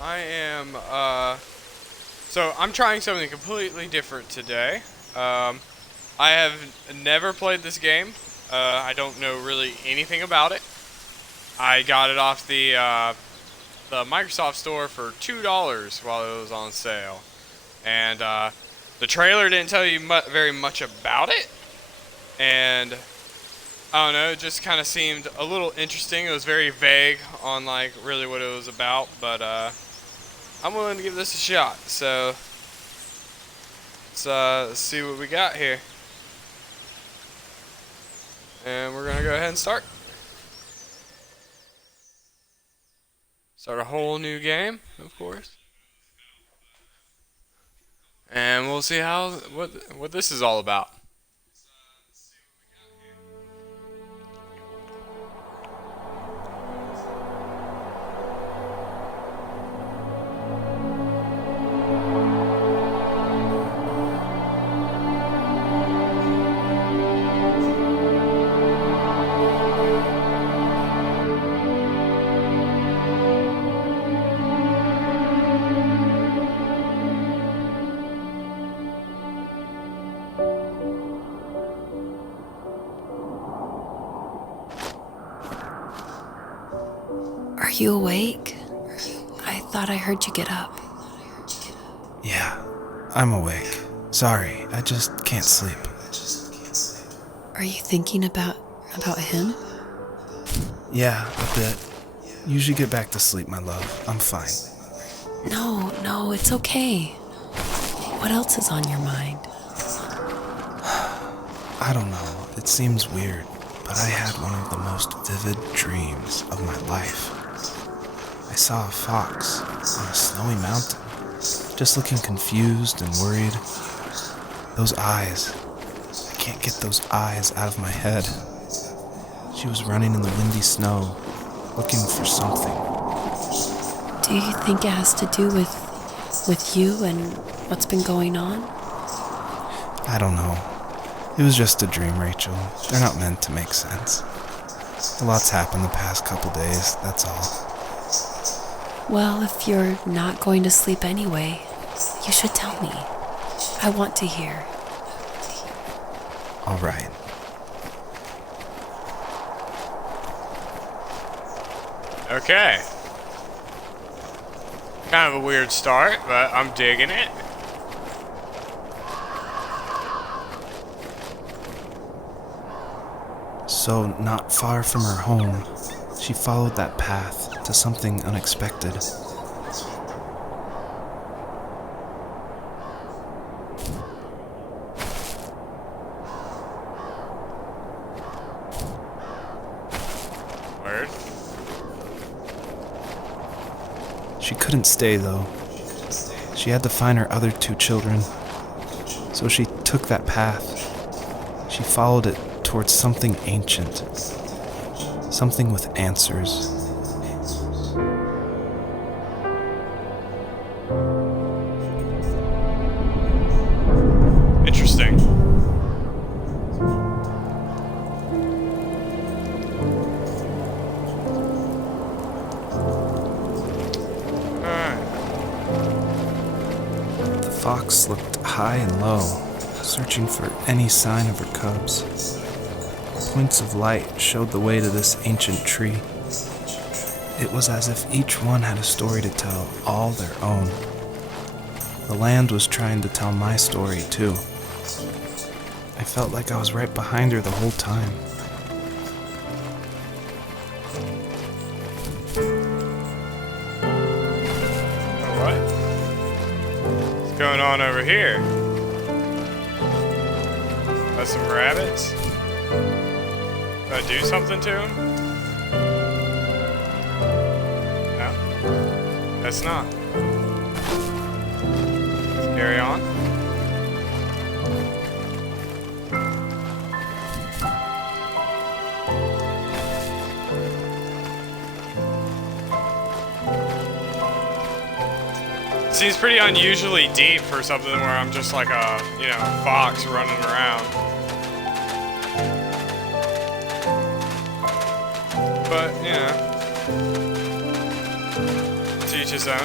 I am, so I'm trying something completely different today. Um, I have never played this game. I don't know really anything about it. I got it off the Microsoft Store for $2 while it was on sale. And, the trailer didn't tell you very much about it. And, I don't know, it just kind of seemed a little interesting. It was very vague on, like, really what it was about. But, I'm willing to give this a shot. So let's see what we got here. And we're gonna go ahead and start. Start a whole new game, of course. And we'll see what this is all about. Are you awake? I thought I heard you get up. Yeah, I'm awake. Sorry, I just can't sleep. Are you thinking about him? Yeah, a bit. You should get back to sleep, my love. I'm fine. No, it's okay. What else is on your mind? I don't know, it seems weird, but I had one of the most vivid dreams of my life. I saw a fox on a snowy mountain, just looking confused and worried. Those eyes, I can't get those eyes out of my head. She was running in the windy snow, looking for something. Do you think it has to do with you and what's been going on? I don't know. It was just a dream, Rachel. They're not meant to make sense. A lot's happened the past couple days, that's all. Well, if you're not going to sleep anyway, you should tell me. I want to hear. All right. Okay. Kind of a weird start, but I'm digging it. So, not far from her home, she followed that path to something unexpected. Word. She couldn't stay, though. She had to find her other two children. So she took that path. She followed it towards something ancient. Something with answers. Interesting. Alright. The fox looked high and low, searching for any sign of her cubs. Points of light showed the way to this ancient tree. It was as if each one had a story to tell, all their own. The land was trying to tell my story, too. I felt like I was right behind her the whole time. Alright. What's going on over here? Got some rabbits? Gotta do something to them? No? That's not. Let's carry on. Seems pretty unusually deep for something where I'm just like a, fox running around. But, To each his own.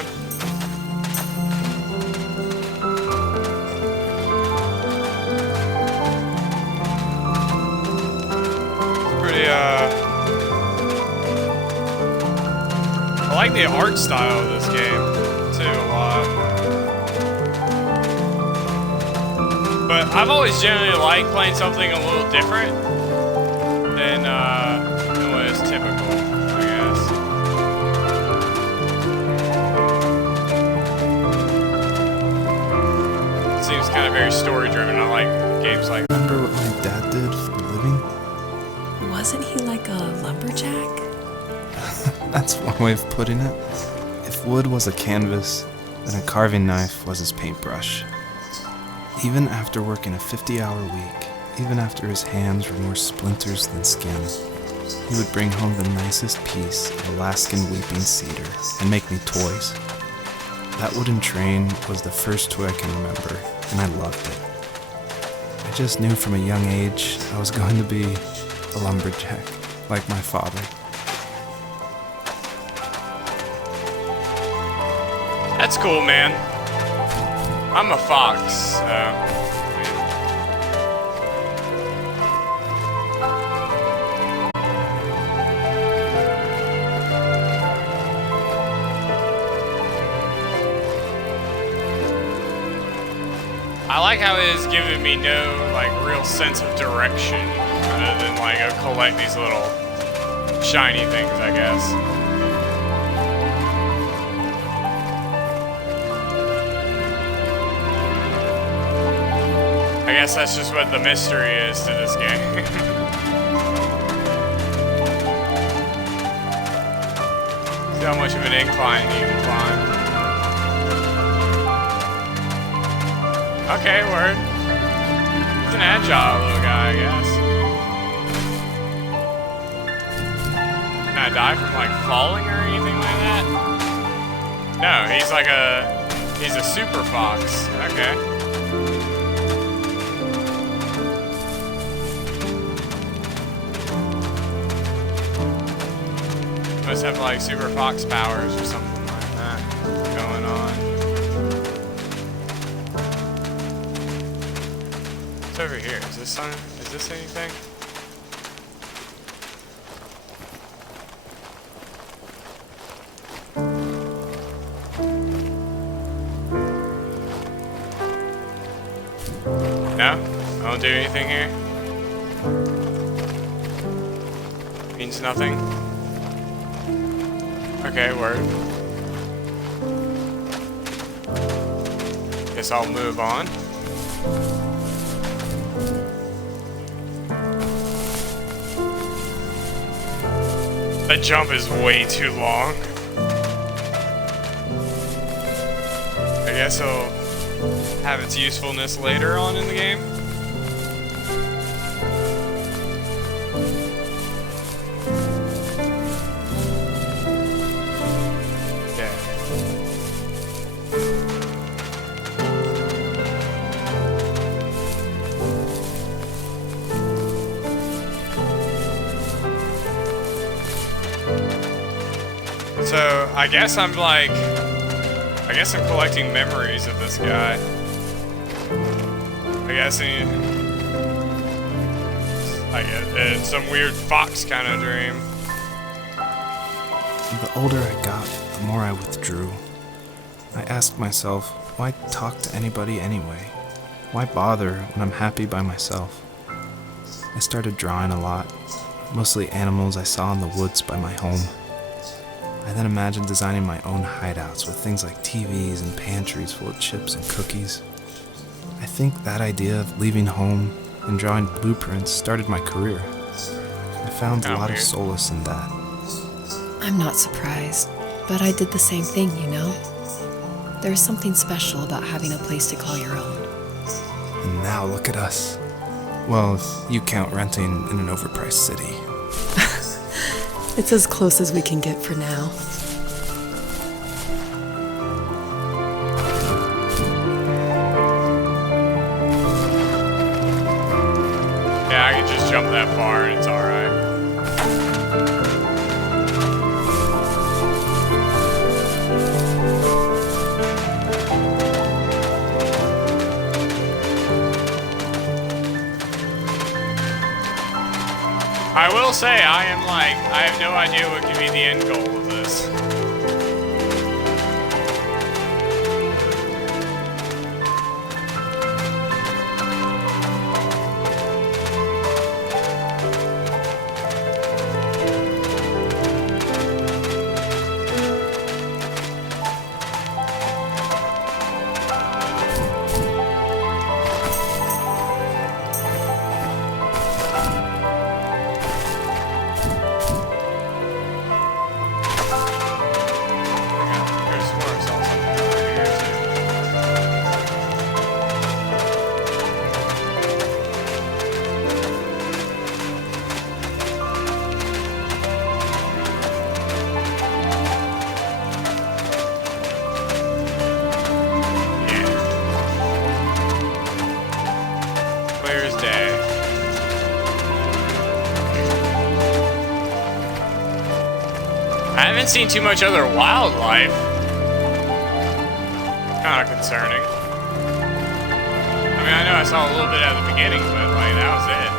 Pretty, I like the art style of this game, too, a lot. But I've always generally liked playing something a little different than what is typical, I guess. It seems kind of very story-driven. I like games like that. Remember what my dad did for a living? Wasn't he like a lumberjack? That's one way of putting it. If wood was a canvas, then a carving knife was his paintbrush. Even after working a 50-hour week, even after his hands were more splinters than skin, he would bring home the nicest piece of Alaskan weeping cedar and make me toys. That wooden train was the first toy I can remember, and I loved it. I just knew from a young age I was going to be a lumberjack, like my father. That's cool, man. I'm a fox, so... I like how it is giving me no, like, real sense of direction, other than, like, collect these little shiny things, I guess. I guess that's just what the mystery is to this game. See how much of an incline you can climb. Okay, word. He's an agile little guy, I guess. Can I die from like falling or anything like that? No, he's a super fox. Okay. Must have like super fox powers or something like that going on. What's over here? Is this anything? No? I don't do anything here? Means nothing? Okay, word. Guess I'll move on. That jump is way too long. I guess it'll have its usefulness later on in the game. So, I guess I'm collecting memories of this guy. I guess it's some weird fox kind of dream. The older I got, the more I withdrew. I asked myself, why talk to anybody anyway? Why bother when I'm happy by myself? I started drawing a lot, mostly animals I saw in the woods by my home. I then imagined designing my own hideouts with things like TVs and pantries full of chips and cookies. I think that idea of leaving home and drawing blueprints started my career. I found a lot of solace in that. I'm not surprised, but I did the same thing, you know? There's something special about having a place to call your own. And now look at us. Well, if you count renting in an overpriced city. It's as close as we can get for now. Yeah, I can just jump that far and it's alright. I will say, I have no idea what could be the end goal of this. I haven't seen too much other wildlife. Kind of concerning. I mean, I know I saw a little bit at the beginning, but like that was it.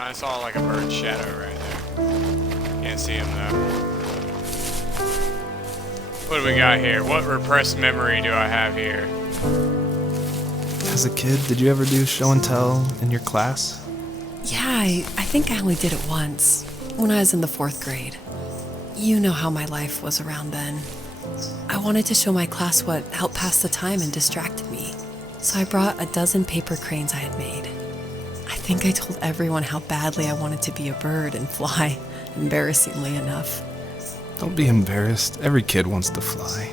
I saw like a bird's shadow right there. Can't see him though. What do we got here? What repressed memory do I have here? As a kid, did you ever do show and tell in your class? Yeah, I think I only did it once, when I was in the 4th grade. You know how my life was around then. I wanted to show my class what helped pass the time and distracted me. So I brought a dozen paper cranes I had made. I think I told everyone how badly I wanted to be a bird and fly, embarrassingly enough. Don't be embarrassed. Every kid wants to fly.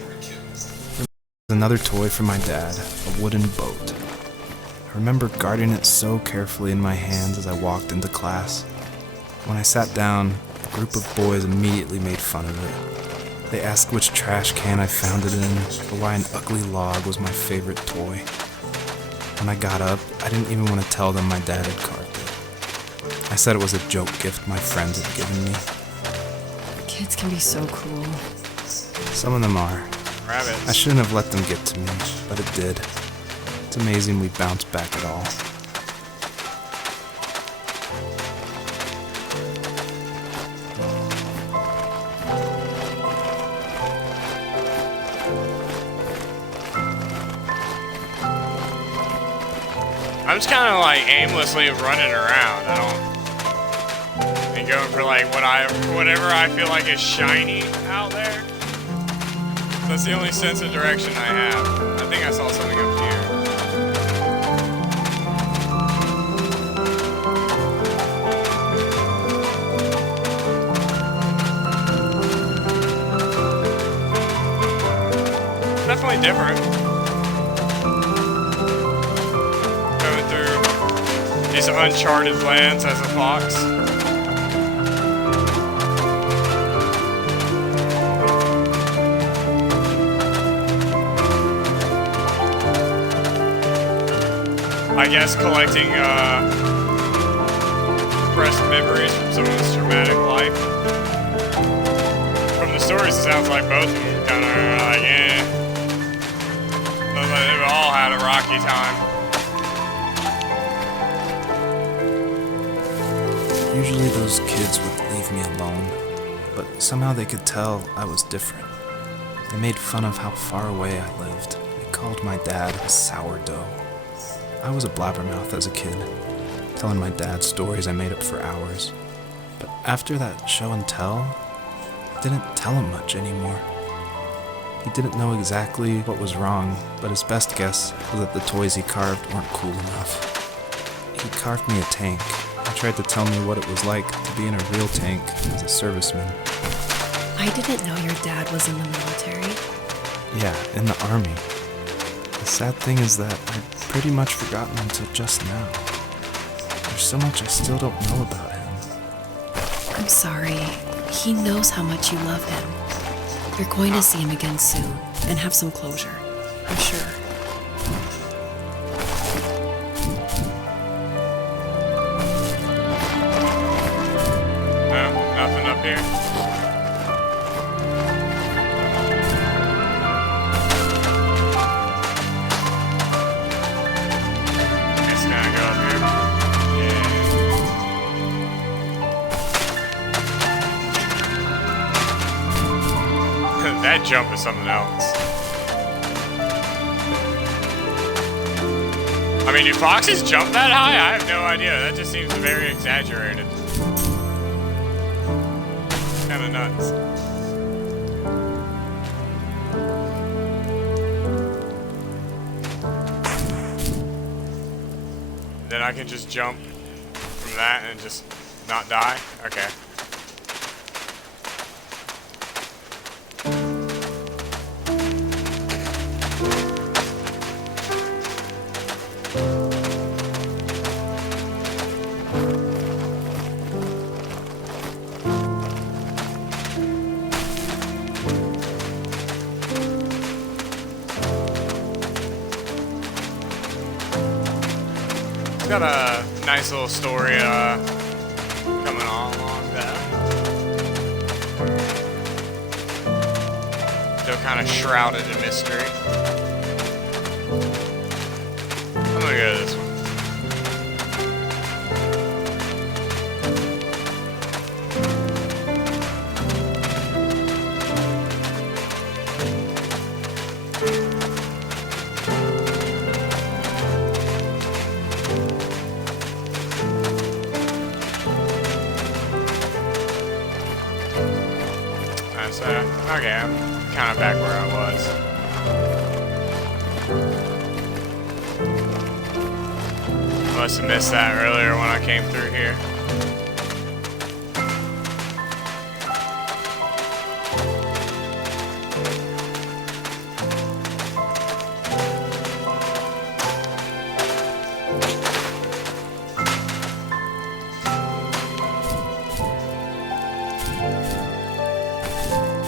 Another toy from my dad, a wooden boat. I remember guarding it so carefully in my hands as I walked into class. When I sat down, a group of boys immediately made fun of it. They asked which trash can I found it in, or why an ugly log was my favorite toy. When I got up, I didn't even want to tell them my dad had carved it. I said it was a joke gift my friends had given me. Kids can be so cruel. Some of them are. Rabbits. I shouldn't have let them get to me, but it did. It's amazing we bounced back at all. I'm just kind of like aimlessly running around. And going for like whatever I feel like is shiny out there. That's the only sense of direction I have. I think I saw something up here. Definitely different. Going through these uncharted lands as a fox. I guess collecting repressed memories from someone's traumatic life. From the stories, it sounds like both of them kind of like, eh. They've all had a rocky time. Usually those kids would leave me alone, but somehow they could tell I was different. They made fun of how far away I lived. They called my dad a sourdough. I was a blabbermouth as a kid, telling my dad stories I made up for hours. But after that show and tell, I didn't tell him much anymore. He didn't know exactly what was wrong, but his best guess was that the toys he carved weren't cool enough. He carved me a tank. He tried to tell me what it was like to be in a real tank as a serviceman. I didn't know your dad was in the military. Yeah, in the army. The sad thing is that I'd pretty much forgotten until just now. There's so much I still don't know about him. I'm sorry. He knows how much you love him. You're going to see him again soon and have some closure, I'm sure. No, nothing up here. Just gonna go up here. Yeah. That jump is something else. I mean, do foxes jump that high? I have no idea. That just seems very exaggerated. Kind of nuts. Then I can just jump from that and just not die? Okay. It's got a nice little story coming on along there. Still kind of shrouded in mystery. I'm gonna go to this one. Okay, I'm kind of back where I was. Must have missed that earlier when I came through here.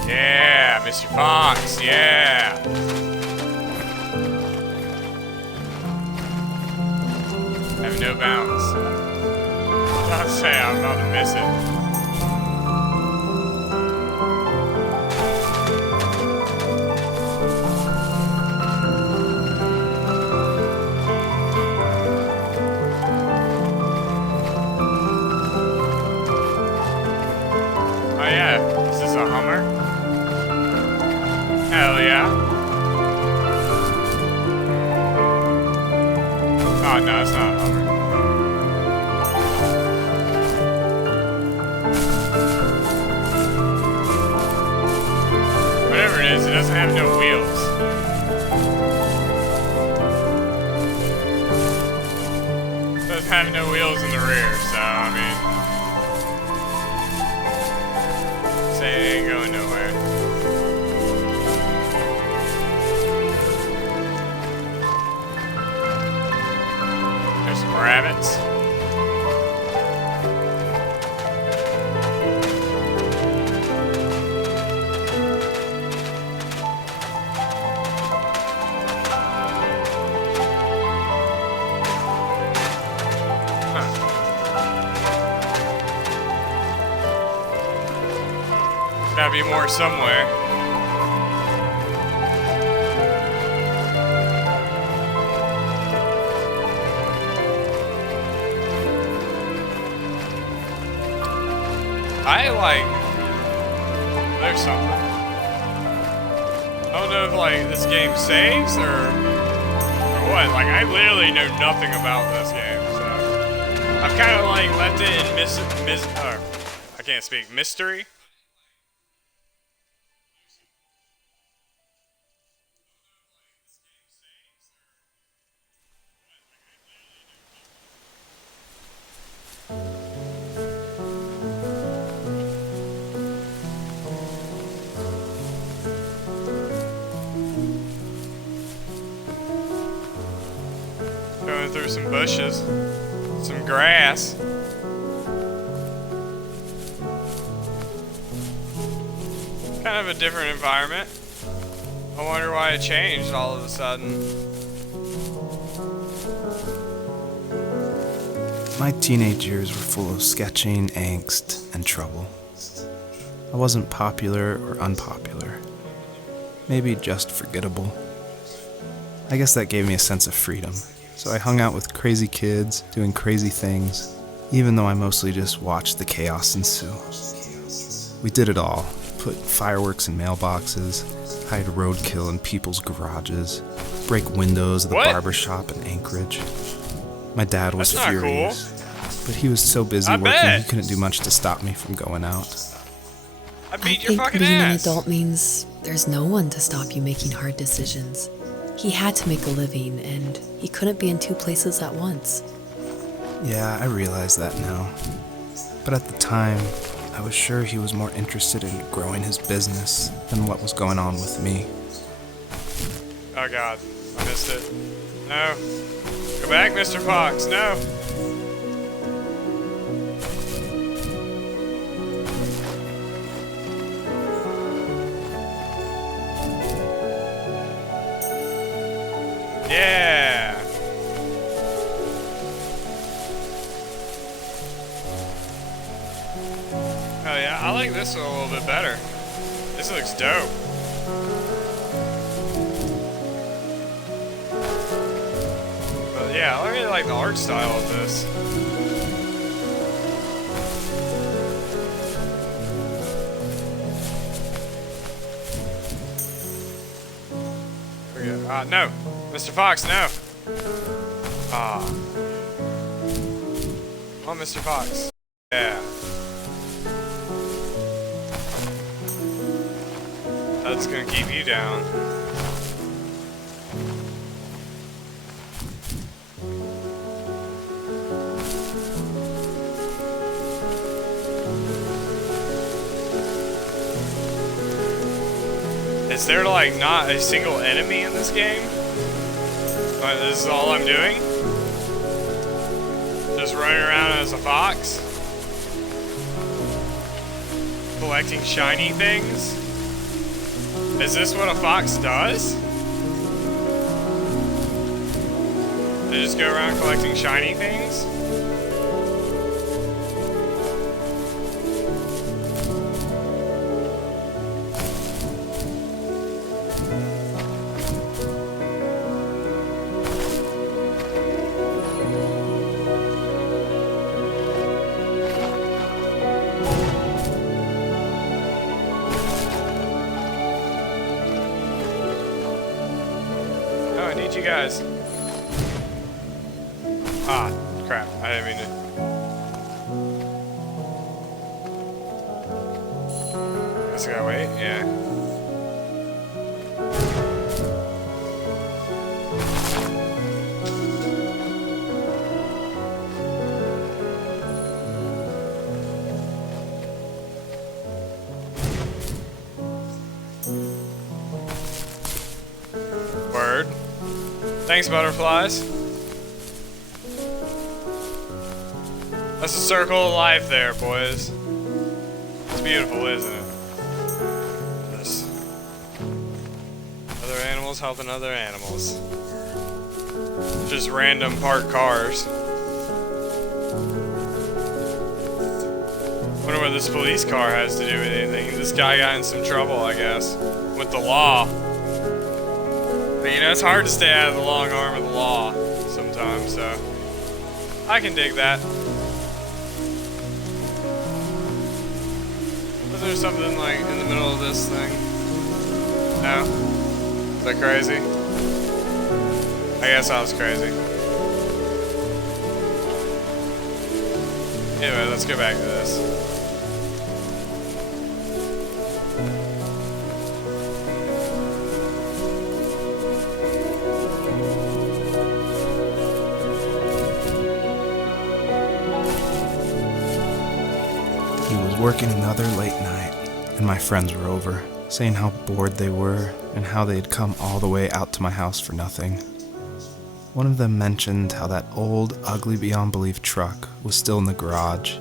Yeah, Mr. Fox, yeah. Have no bounds. I'll say I'm about to miss it. Oh yeah, is this a Hummer? Hell yeah. Oh no, it's not a Hummer. Whatever it is, it doesn't have no wheels. It doesn't have no wheels in the rear, so I mean, say it ain't going nowhere. There's some rabbits. Gotta be more somewhere. There's something. I don't know if this game saves or what. Like, I literally know nothing about this game, so I've kind of left it in I can't speak, mystery. running through some bushes, some grass. Kind of a different environment. I wonder why it changed all of a sudden. My teenage years were full of sketching, angst, and trouble. I wasn't popular or unpopular. Maybe just forgettable. I guess that gave me a sense of freedom, so I hung out with crazy kids, doing crazy things, even though I mostly just watched the chaos ensue. We did it all. Put fireworks in mailboxes, hide roadkill in people's garages, break windows of the barber shop in Anchorage. My dad was That's not furious, but he was so busy I working bet. he couldn't do much to stop me from going out. I I beat your think fucking being an ass. adult means there's no one to stop you making hard decisions. He had to make a living, and he couldn't be in two places at once. Yeah, I realize that now. But at the time, I was sure he was more interested in growing his business than what was going on with me. Oh god, I missed it. No. Go back, Mr. Fox, no. Yeah. Oh yeah, I like this one a little bit better. This looks dope. But yeah, I really like the art style of this. No. Mr. Fox, no. Ah. Come on, Mr. Fox. Yeah. That's gonna keep you down. Is there like not a single enemy in this game? This is all I'm doing? Just running around as a fox? Collecting shiny things? Is this what a fox does? They just go around collecting shiny things? I need you guys. Ah, crap. I didn't mean to. Guess I gotta wait? Yeah. Word. Thanks, butterflies. That's a circle of life there, boys. It's beautiful, isn't it? Just other animals helping other animals. Just random parked cars. Wonder what this police car has to do with anything. This guy got in some trouble, I guess, with the law. But you know, it's hard to stay out of the long arm of the law sometimes, so I can dig that. Was there something like in the middle of this thing? No? Is that crazy? I guess I was crazy. Anyway, let's go back to this. He was working another late night, and my friends were over, saying how bored they were and how they had come all the way out to my house for nothing. One of them mentioned how that old, ugly beyond belief truck was still in the garage,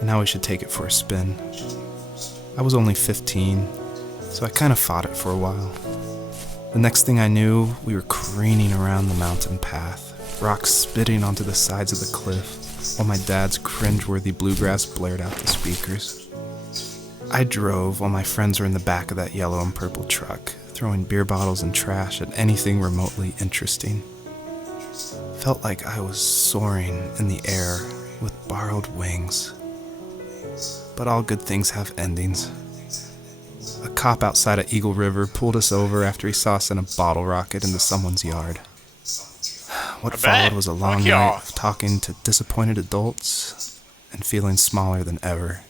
and how we should take it for a spin. I was only 15, so I kind of fought it for a while. The next thing I knew, we were careening around the mountain path, rocks spitting onto the sides of the cliff, while my dad's cringeworthy bluegrass blared out the speakers. I drove while my friends were in the back of that yellow and purple truck, throwing beer bottles and trash at anything remotely interesting. Felt like I was soaring in the air with borrowed wings. But all good things have endings. A cop outside of Eagle River pulled us over after he saw us in a bottle rocket into someone's yard. What followed was a long night of talking to disappointed adults and feeling smaller than ever.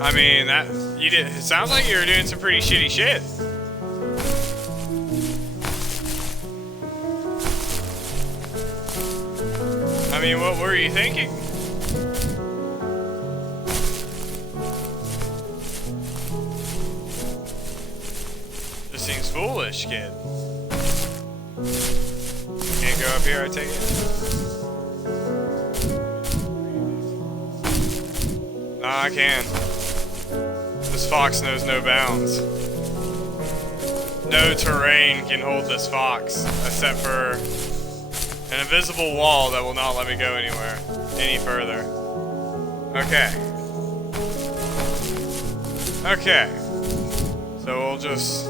I mean, it sounds like you were doing some pretty shitty shit. I mean, what were you thinking? This seems foolish, kid. Can't go up here, I take it? Nah, I can. This fox knows no bounds. No terrain can hold this fox, except for an invisible wall that will not let me go anywhere, any further. Okay. Okay. So we'll just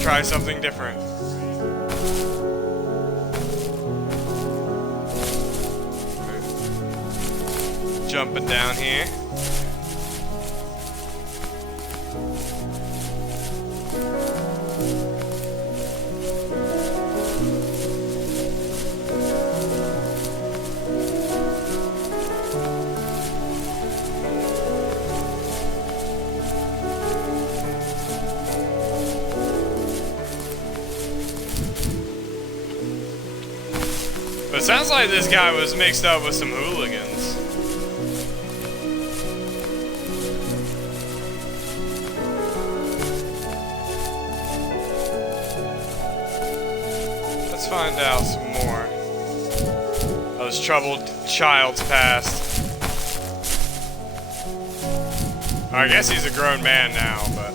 try something different. Jumping down here. But it sounds like this guy was mixed up with some hooligans. Let's find out some more of this troubled child's past. I guess he's a grown man now, but...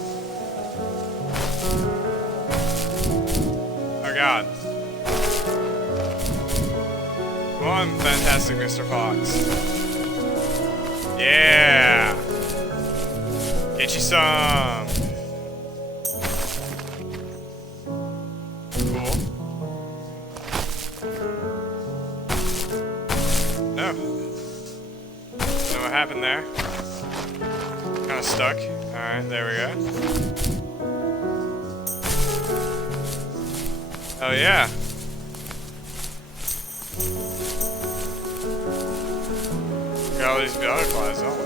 Oh God. Come on, fantastic Mr. Fox. Yeah! Get you some! Cool. No. Don't know what happened there. Kinda stuck. Alright, there we go. Oh yeah. Got all these butterflies, don't we?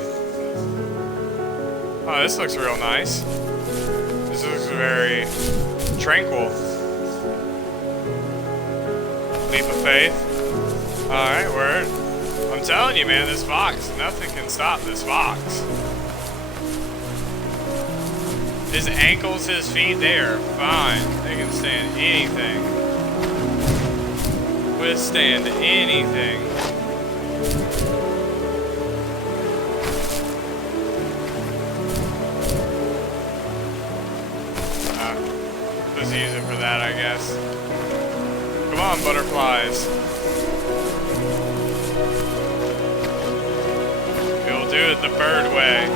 Oh, this looks real nice. This looks very tranquil. Leap of faith. Alright, word. I'm telling you, man, this fox, nothing can stop this fox. His ankles, his feet, they are fine. They can stand anything. Withstand anything. Just use it for that, I guess. Come on, butterflies. We'll do it the bird way.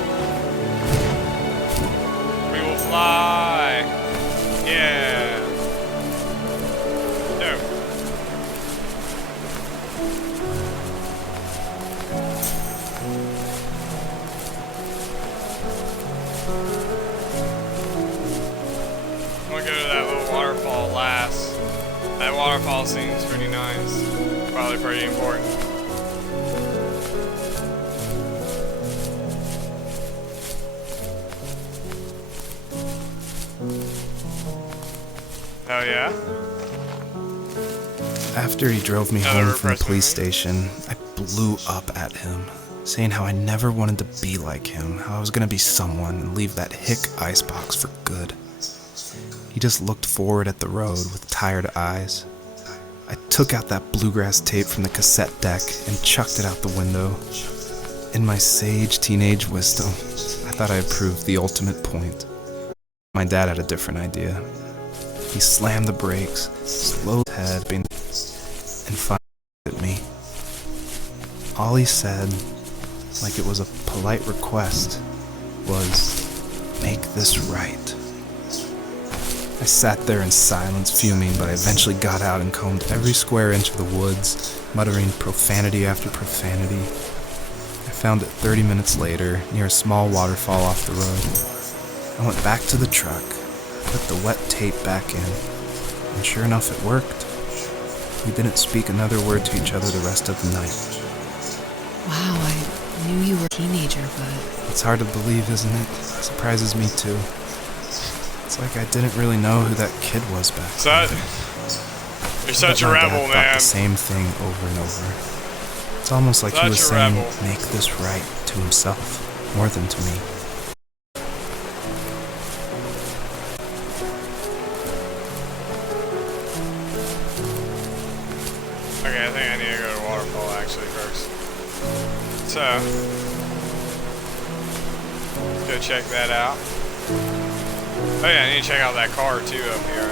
We will fly. Yeah. No. I'm gonna go to that little waterfall last. That waterfall seems pretty nice. Probably pretty important. Oh yeah? After he drove me Another home from the repressed police memory? station, I blew up at him, saying how I never wanted to be like him, how I was gonna be someone and leave that hick icebox for good. He just looked forward at the road with tired eyes. I took out that bluegrass tape from the cassette deck and chucked it out the window. In my sage teenage wisdom, I thought I had proved the ultimate point. My dad had a different idea. He slammed the brakes, slowed his head, and fired at me. All he said, like it was a polite request, was, "Make this right." I sat there in silence, fuming, but I eventually got out and combed every square inch of the woods, muttering profanity after profanity. I found it 30 minutes later, near a small waterfall off the road. I went back to the truck, put the wet tape back in, and sure enough it worked. We didn't speak another word to each other the rest of the night. Wow, I knew you were a teenager, but It's hard to believe, isn't it? Surprises me too. It's like I didn't really know who that kid was back then. You're such a But my rebel, dad thought man. the same thing over and over. It's almost like he Such was a saying, rebel. "Make this right," to himself, more than to me. Okay, I think I need to go to waterfall actually first. So, let's go check that out. Oh yeah, I need to check out that car too up here.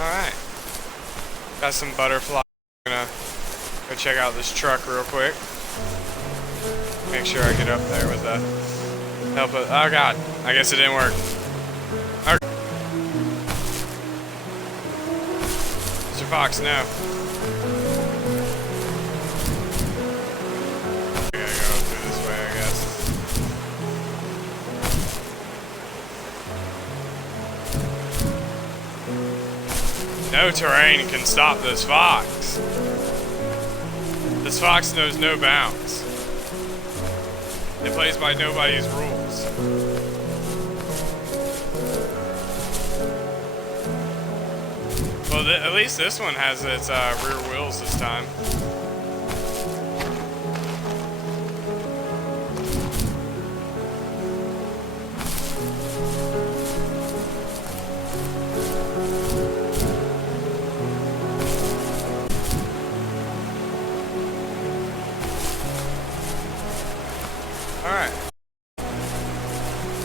Alright. Got some butterfly. I'm gonna go check out this truck real quick. Make sure I get up there with the help of. Oh god, I guess it didn't work. Okay. Mr. Fox, no. I gotta go through this way, I guess. No terrain can stop this fox. This fox knows no bounds. It plays by nobody's rules. Well, at least this one has its rear wheels this time. Alright.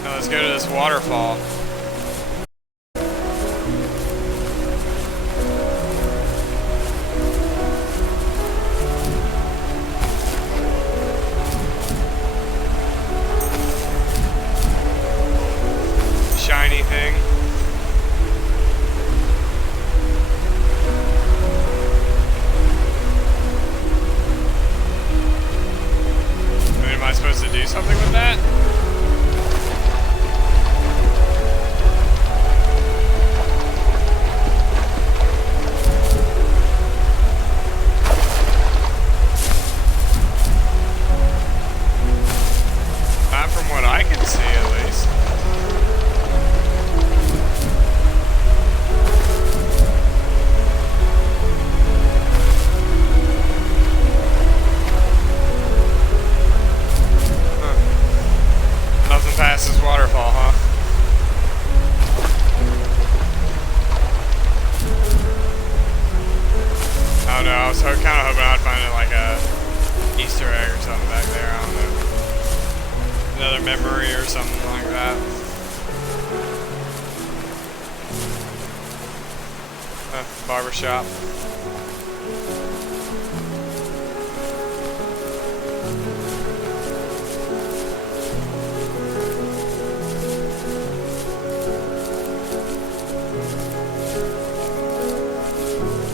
Now let's go to this waterfall. Shiny thing. Am I supposed to do something with that? Not from what I can see, at least. Nothing past this waterfall, huh? I don't know, I was kind of hoping I'd find it like a Easter egg or something back there, I don't know. Another memory or something like that. Barbershop.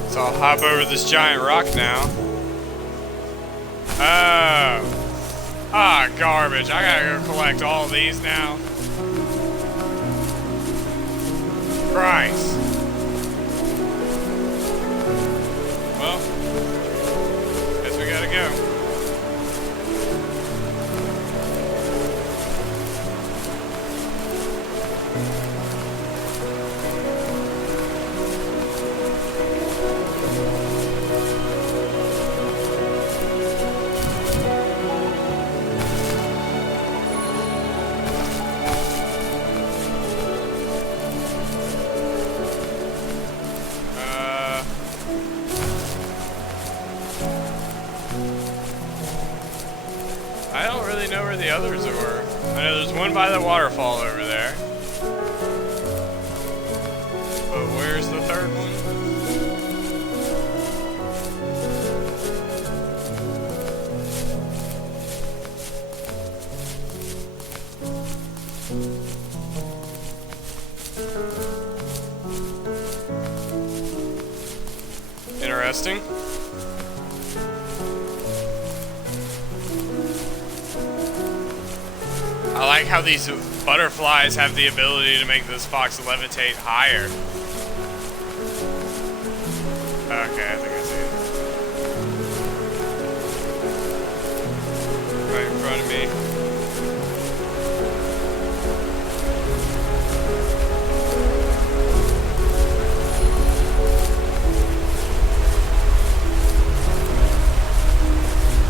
So I'll hop over this giant rock now. Oh. Ah, garbage. I gotta go collect all these now. Christ. Well, guess we gotta go. the others were. I know there's one by the waterfall over there. But where's the third one? Interesting. I like how these butterflies have the ability to make this fox levitate higher. Okay, I think I see it. Right in front of me.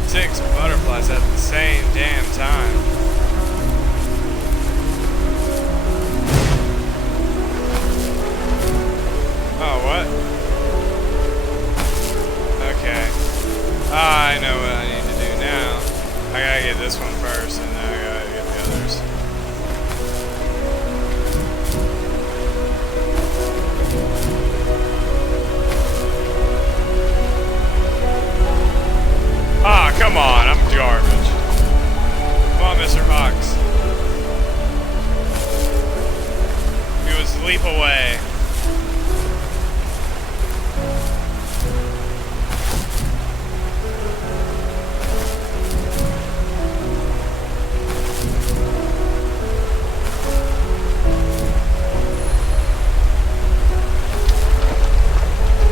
Six butterflies at the same damn time. Oh, what? Okay. I know what I need to do now. I gotta get this one first, and then I gotta get the others. Ah, come on, I'm garbage. Come on, Mr. Fox. He was leap away.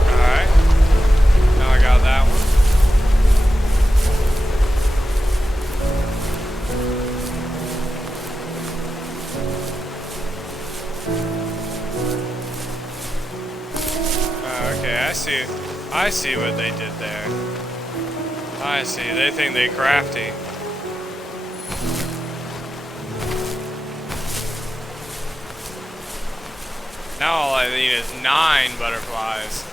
Alright. Now I got that one. Okay, I see what they did there. I see, they think they're crafty. Now all I need is 9 butterflies.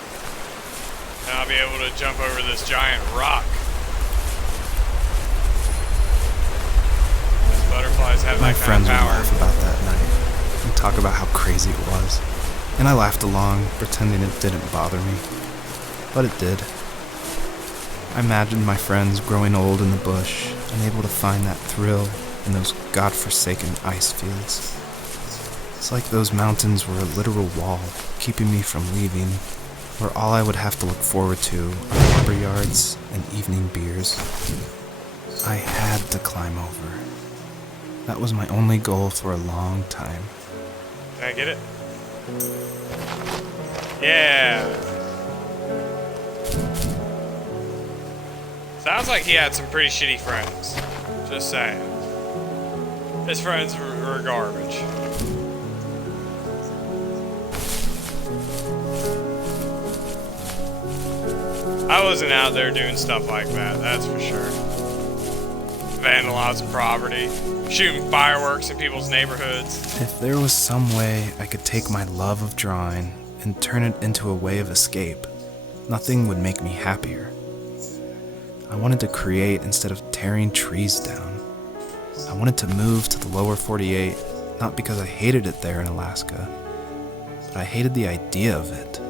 And I'll be able to jump over this giant rock. These butterflies have My that kind friends of would power. laugh about that night and talk about how crazy it was. And I laughed along, pretending it didn't bother me. But it did. I imagined my friends growing old in the bush, unable to find that thrill in those godforsaken ice fields. It's like those mountains were a literal wall, keeping me from leaving, where all I would have to look forward to are lumber yards and evening beers. I had to climb over. That was my only goal for a long time. Can I get it? Yeah. Sounds like he had some pretty shitty friends. Just saying. His friends were garbage. I wasn't out there doing stuff like that, that's for sure. Vandalizing property, shooting fireworks in people's neighborhoods. If there was some way I could take my love of drawing and turn it into a way of escape, nothing would make me happier. I wanted to create instead of tearing trees down. I wanted to move to the lower 48, not because I hated it there in Alaska, but I hated the idea of it.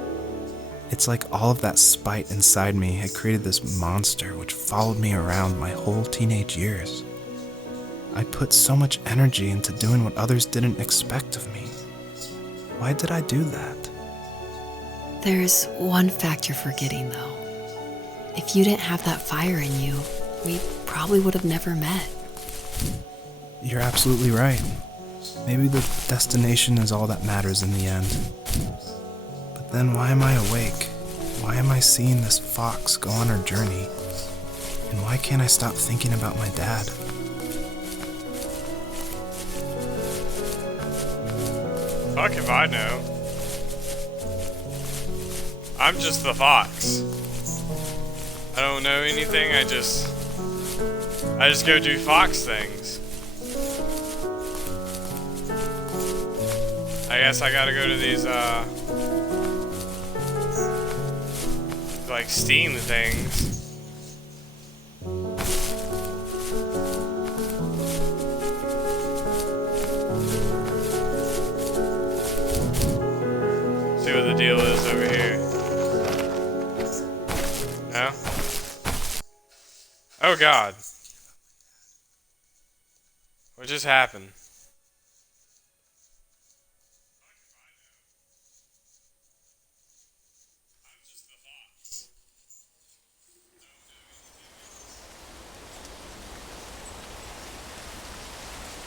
It's like all of that spite inside me had created this monster which followed me around my whole teenage years. I put so much energy into doing what others didn't expect of me. Why did I do that? There's one fact you're forgetting, though. If you didn't have that fire in you, we probably would have never met. You're absolutely right. Maybe the destination is all that matters in the end. But then why am I awake? Why am I seeing this fox go on her journey? And why can't I stop thinking about my dad? Fuck if I know. I'm just the fox. I don't know anything, I just go do fox things. I guess I gotta go to these, like steam things. Oh God. What just happened?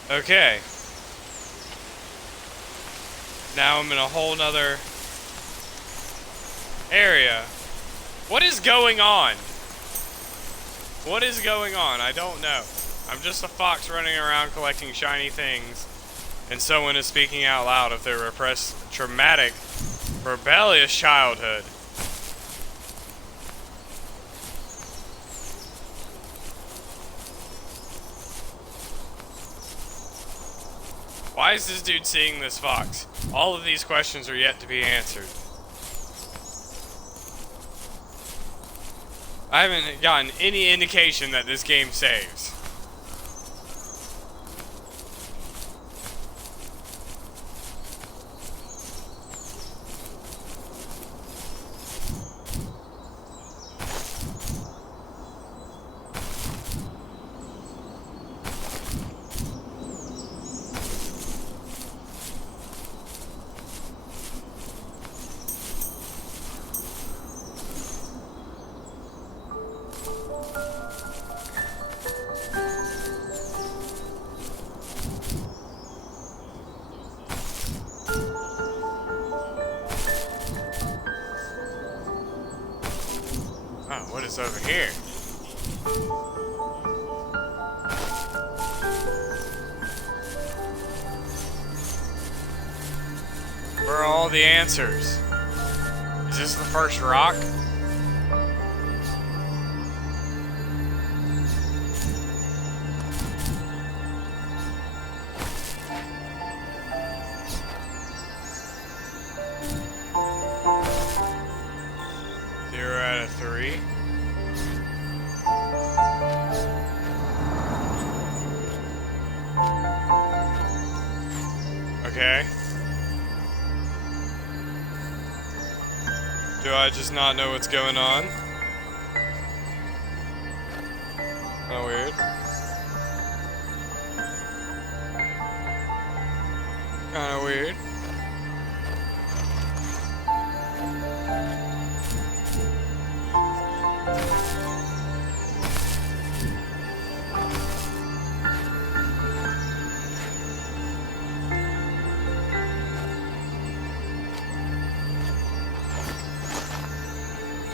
Okay. Now I'm in a whole nother area. What is going on? What is going on? I don't know. I'm just a fox running around collecting shiny things, and someone is speaking out loud of their repressed, traumatic, rebellious childhood. Why is this dude seeing this fox? All of these questions are yet to be answered. I haven't gotten any indication that this game saves. Oh, what is over here? Where are all the answers? Is this the first rock? Zero out of 3. Okay. Do I just not know what's going on? Kinda weird. Kinda weird.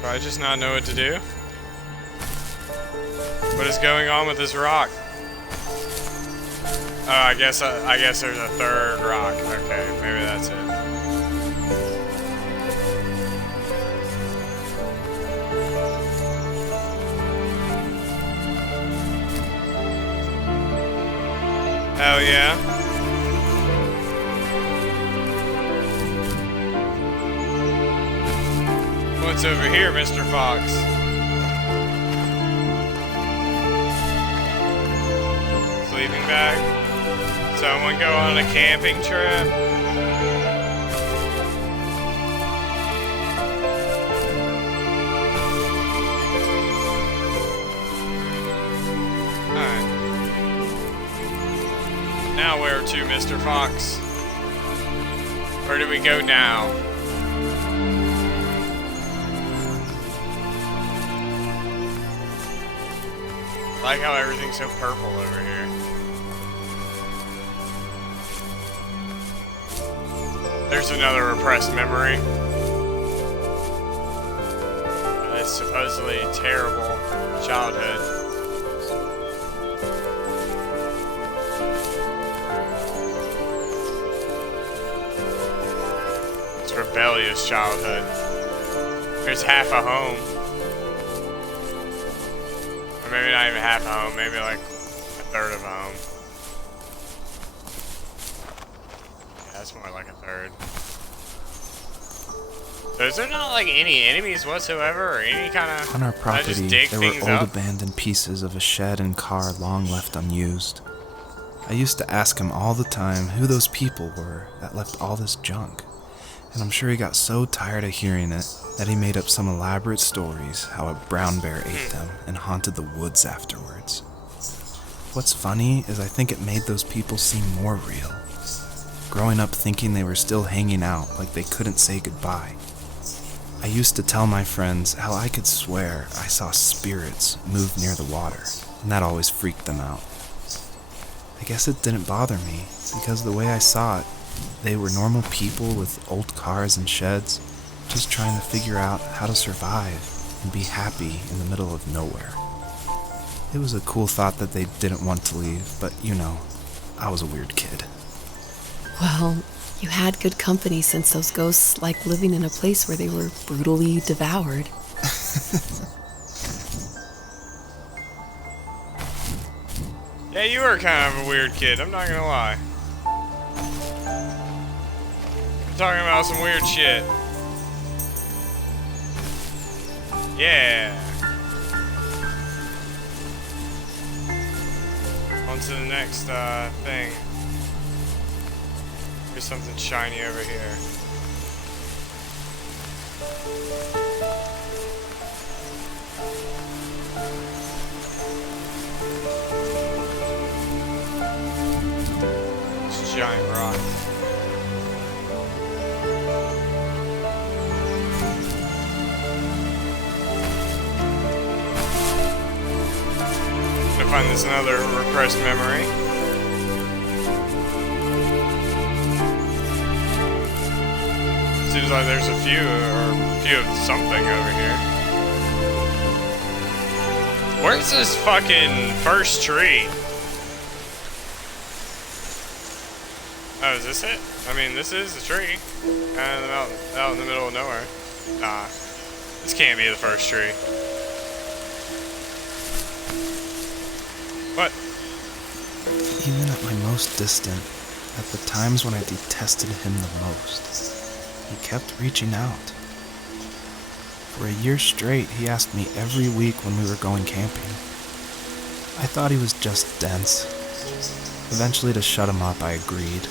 Do I just not know what to do? What is going on with this rock? Oh, I guess there's a third rock. Okay, maybe that's it. Hell yeah. What's over here, Mr. Fox? Sleeping bag. Someone go on a camping trip. Alright. Now where to, Mr. Fox? Where do we go now? I like how everything's so purple over here. There's another repressed memory. It's supposedly terrible childhood. It's rebellious childhood. There's half a home. Maybe not even half a home, maybe like a third of a home. Yeah, that's more like a third. So is there not like any enemies whatsoever or any kind of... On our property, there were old up? abandoned pieces of a shed and car long left unused. I used to ask him all the time who those people were that left all this junk, And I'm sure he got so tired of hearing it that he made up some elaborate stories how a brown bear ate them and haunted the woods afterwards. What's funny is I think it made those people seem more real. Growing up thinking they were still hanging out like they couldn't say goodbye. I used to tell my friends how I could swear I saw spirits move near the water, and that always freaked them out. I guess it didn't bother me, because the way I saw it, they were normal people with old cars and sheds, just trying to figure out how to survive and be happy in the middle of nowhere. It was a cool thought that they didn't want to leave, but I was a weird kid. Well, you had good company since those ghosts liked living in a place where they were brutally devoured. Yeah, you were kind of a weird kid, I'm not gonna lie. I'm talking about some weird shit. Yeah. On to the next thing. There's something shiny over here. It's a giant rock. Gonna find this another repressed memory. Seems like there's a few of something over here. Where's this fucking first tree? Oh, is this it? I mean, this is a tree. Kind of out in the middle of nowhere. Nah, this can't be the first tree. What? Even at my most distant, at the times when I detested him the most, he kept reaching out. For a year straight, he asked me every week when we were going camping. I thought he was just dense. Eventually, to shut him up, I agreed.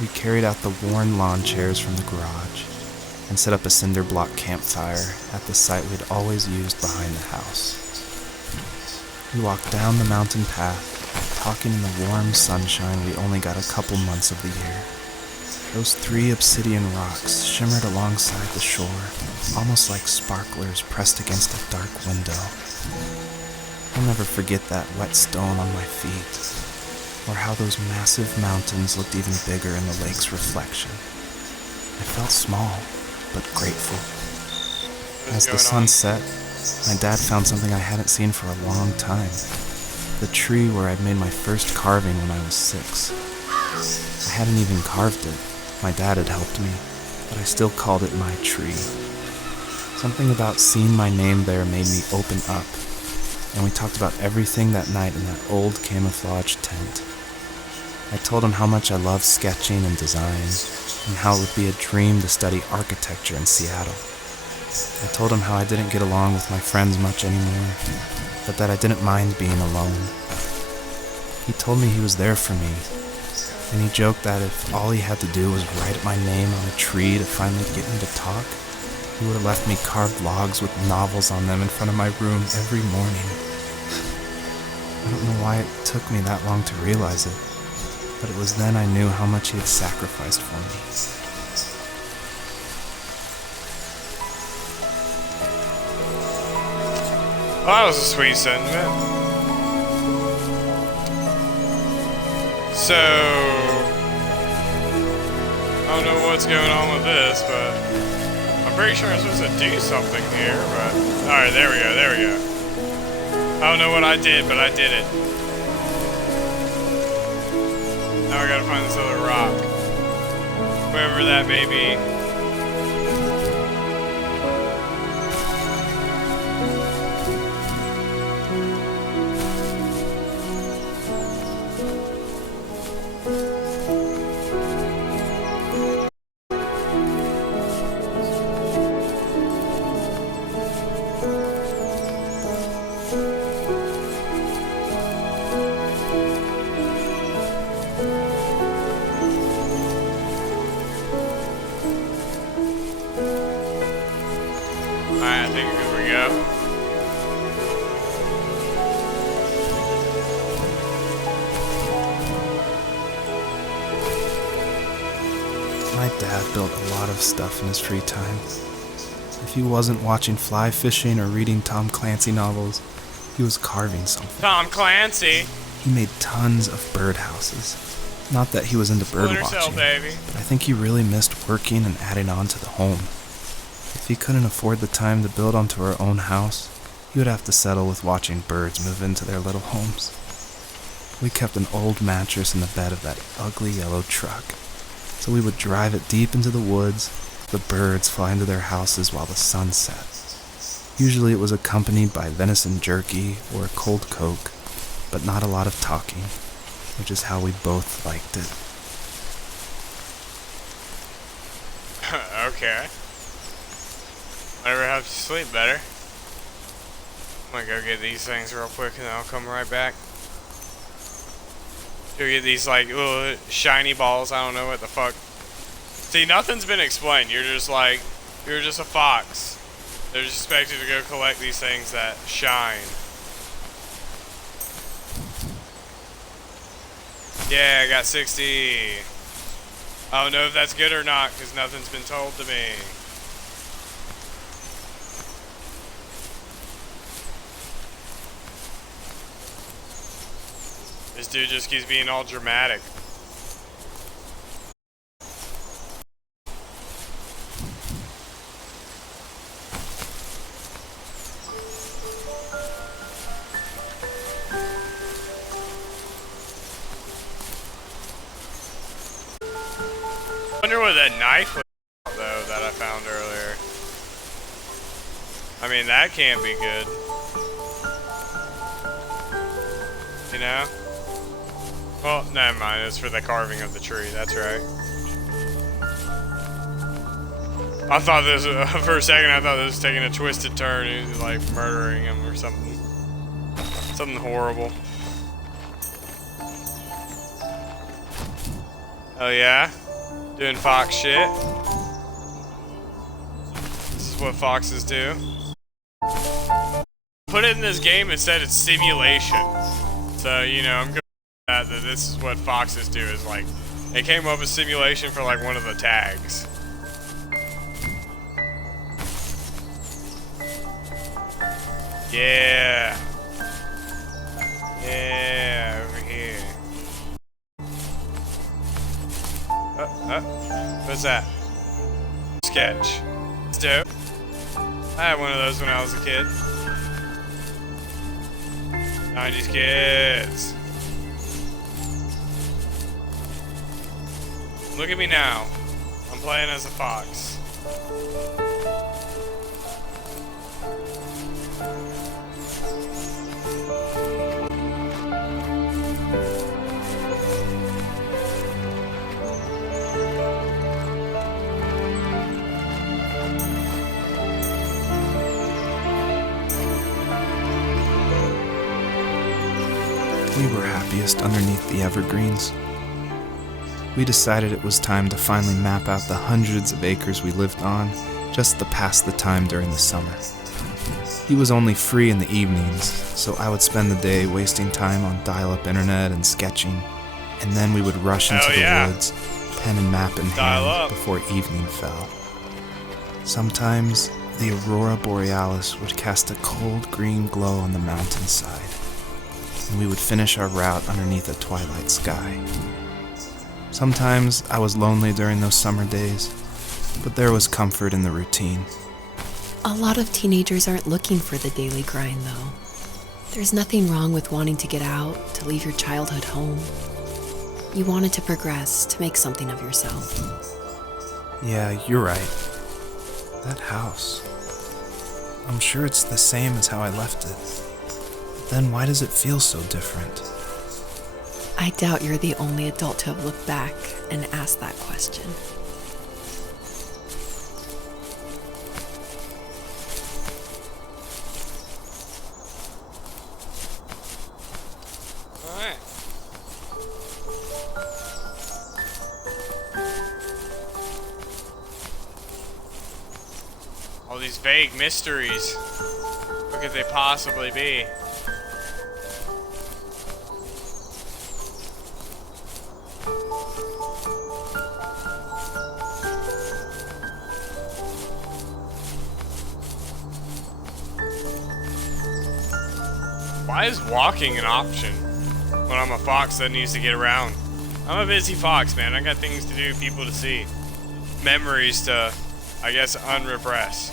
We carried out the worn lawn chairs from the garage and set up a cinder block campfire at the site we'd always used behind the house. We walked down the mountain path, talking in the warm sunshine we only got a couple months of the year. Those 3 obsidian rocks shimmered alongside the shore, almost like sparklers pressed against a dark window. I'll never forget that wet stone on my feet, or how those massive mountains looked even bigger in the lake's reflection. I felt small, but grateful. As the sun set, my dad found something I hadn't seen for a long time. The tree where I'd made my first carving when I was 6. I hadn't even carved it. My dad had helped me, but I still called it my tree. Something about seeing my name there made me open up, and we talked about everything that night in that old camouflage tent. I told him how much I loved sketching and design, and how it would be a dream to study architecture in Seattle. I told him how I didn't get along with my friends much anymore, but that I didn't mind being alone. He told me he was there for me, and he joked that if all he had to do was write my name on a tree to finally get me to talk, he would have left me carved logs with novels on them in front of my room every morning. I don't know why it took me that long to realize it, but it was then I knew how much he had sacrificed for me. Well, that was a sweet sentiment. So, I don't know what's going on with this, but I'm pretty sure I'm supposed to do something here, but... Alright, there we go. I don't know what I did, but I did it. Now I gotta find this other rock. Wherever that may be. Alright, I think here we go. My dad built a lot of stuff in his free time. If he wasn't watching fly fishing or reading Tom Clancy novels, he was carving something. Tom Clancy. He made tons of birdhouses. Not that he was into bird Splinter Cell, watching, baby. but I think he really missed working and adding on to the home. If he couldn't afford the time to build onto our own house, he would have to settle with watching birds move into their little homes. We kept an old mattress in the bed of that ugly yellow truck, so we would drive it deep into the woods, the birds fly into their houses while the sun set. Usually it was accompanied by venison jerky or a cold Coke, but not a lot of talking, which is how we both liked it. Okay. Whatever helps you sleep better. I'm gonna go get these things real quick and then I'll come right back. Go get these like little shiny balls. I don't know what the fuck. See, nothing's been explained. You're just a fox. They're just expected to go collect these things that shine. Yeah, I got 60. I don't know if that's good or not because nothing's been told to me. This dude just keeps being all dramatic. I wonder what that knife was, though, that I found earlier. I mean, that can't be good. You know? Well, never mind. It's for the carving of the tree. That's right. I thought this, for a second, I thought this was taking a twisted turn. He was like murdering him or something. Something horrible. Oh, yeah? Doing fox shit. This is what foxes do. Put it in this game and said it's simulation. So, you know, I'm good with that this is what foxes do. Is like, it came up with simulation for like one of the tags. Yeah. Yeah, over here. What's that? Sketch. It's dope. I had one of those when I was a kid. 90s kids. Look at me now. I'm playing as a fox. We were happiest underneath the evergreens. We decided it was time to finally map out the hundreds of acres we lived on just to pass the time during the summer. He was only free in the evenings, so I would spend the day wasting time on dial-up internet and sketching, and then we would rush into the woods, pen and map in hand, before evening fell. Sometimes, the aurora borealis would cast a cold green glow on the mountainside, and we would finish our route underneath a twilight sky. Sometimes I was lonely during those summer days, but there was comfort in the routine. A lot of teenagers aren't looking for the daily grind, though. There's nothing wrong with wanting to get out, to leave your childhood home. You wanted to progress, to make something of yourself. Yeah, you're right. That house. I'm sure it's the same as how I left it. But then why does it feel so different? I doubt you're the only adult to have looked back and asked that question. Alright. All these vague mysteries. What could they possibly be? Why is walking an option when I'm a fox that needs to get around? I'm a busy fox, man. I got things to do, people to see. Memories to, I guess, unrepress.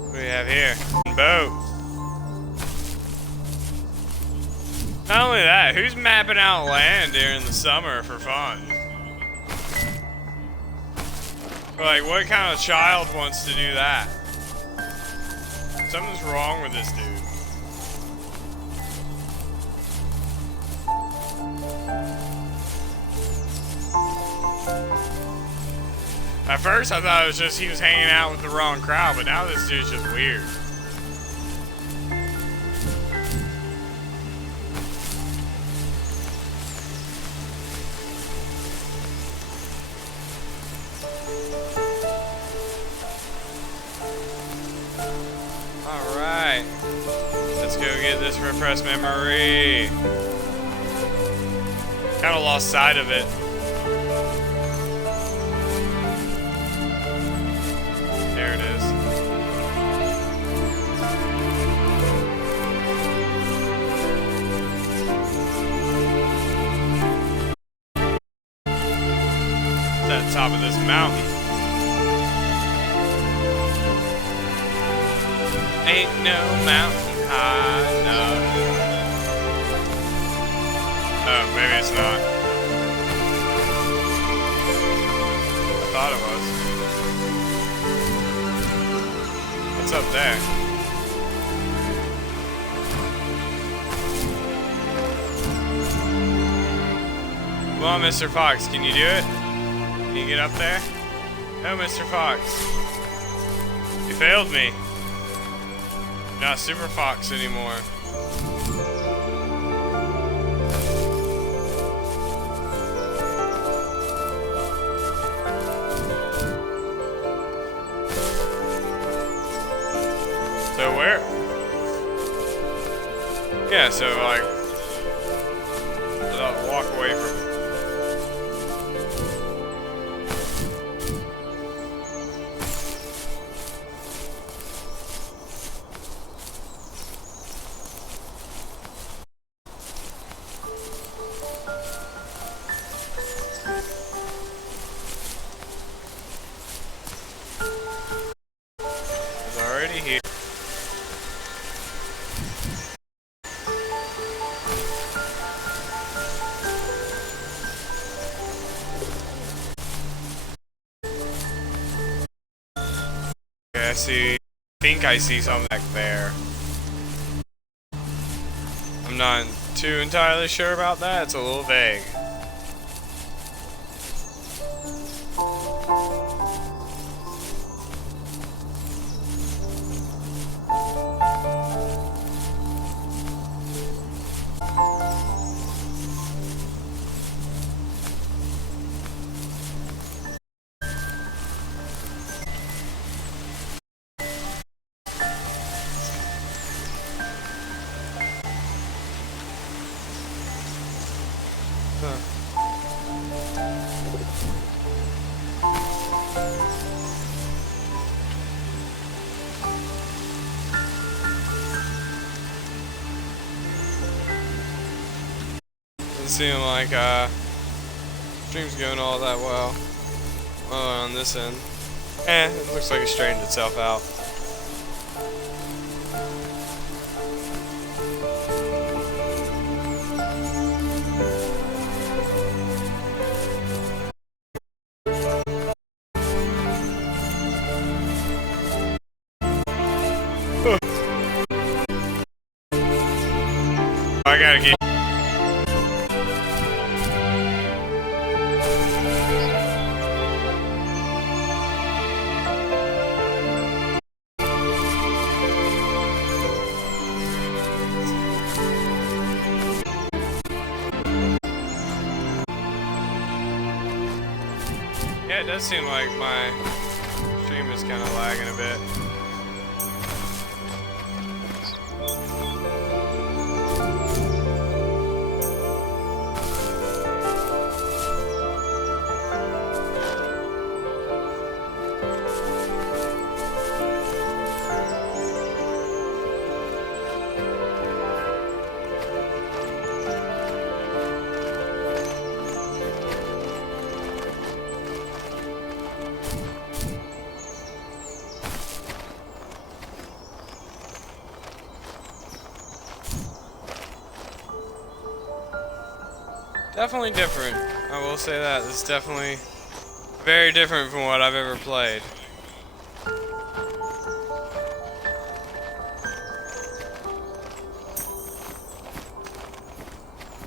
What do we have here? Boat. Not only that, who's mapping out land during the summer for fun? Like, what kind of child wants to do that? Something's wrong with this dude. At first I thought it was just he was hanging out with the wrong crowd, but now this dude's just weird. Alright. Let's go get this repressed memory. Kinda lost sight of it. There it is. It's at the top of this mountain. Ain't no mountain high enough. Oh, maybe it's not. I thought it was. What's up there? Come on, Mr. Fox, can you do it? Can you get up there? No, Mr. Fox. You failed me. You're not Super Fox anymore. So where? Yeah, so like, I'll walk away from it. It's already here. Okay, I see. I think I see something back there. I'm not too entirely sure about that. It's a little vague. Doesn't seem like stream's going all that well on this end. It looks like it straightened itself out. I gotta get. Yeah, it does seem like my stream is kind of lagging a bit. Definitely different. I will say that. It's definitely very different from what I've ever played.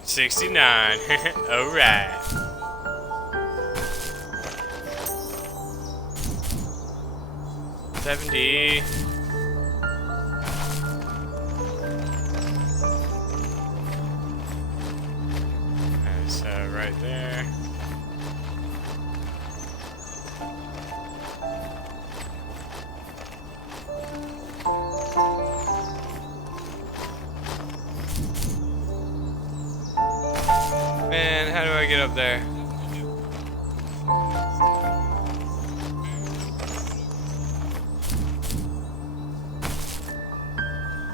$69. Alright. $70. Right there. Man, how do I get up there?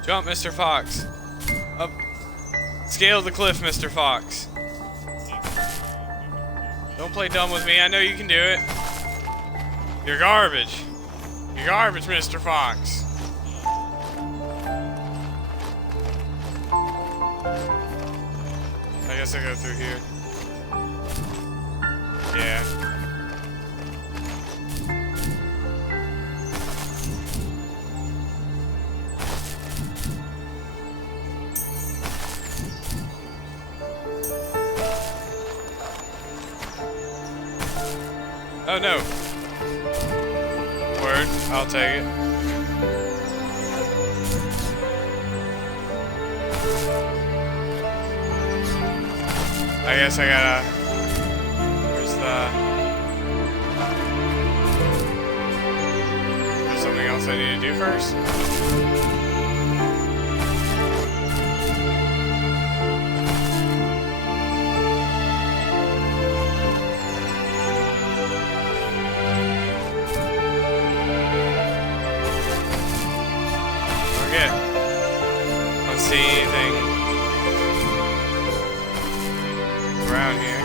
Jump, Mr. Fox. Up. Scale the cliff, Mr. Fox. Don't play dumb with me. I know you can do it. You're garbage. You're garbage, Mr. Fox. I guess I go through here. Yeah. Oh no. Word, I'll take it. I guess I gotta... Where's the... There's something else I need to do first? See anything around here.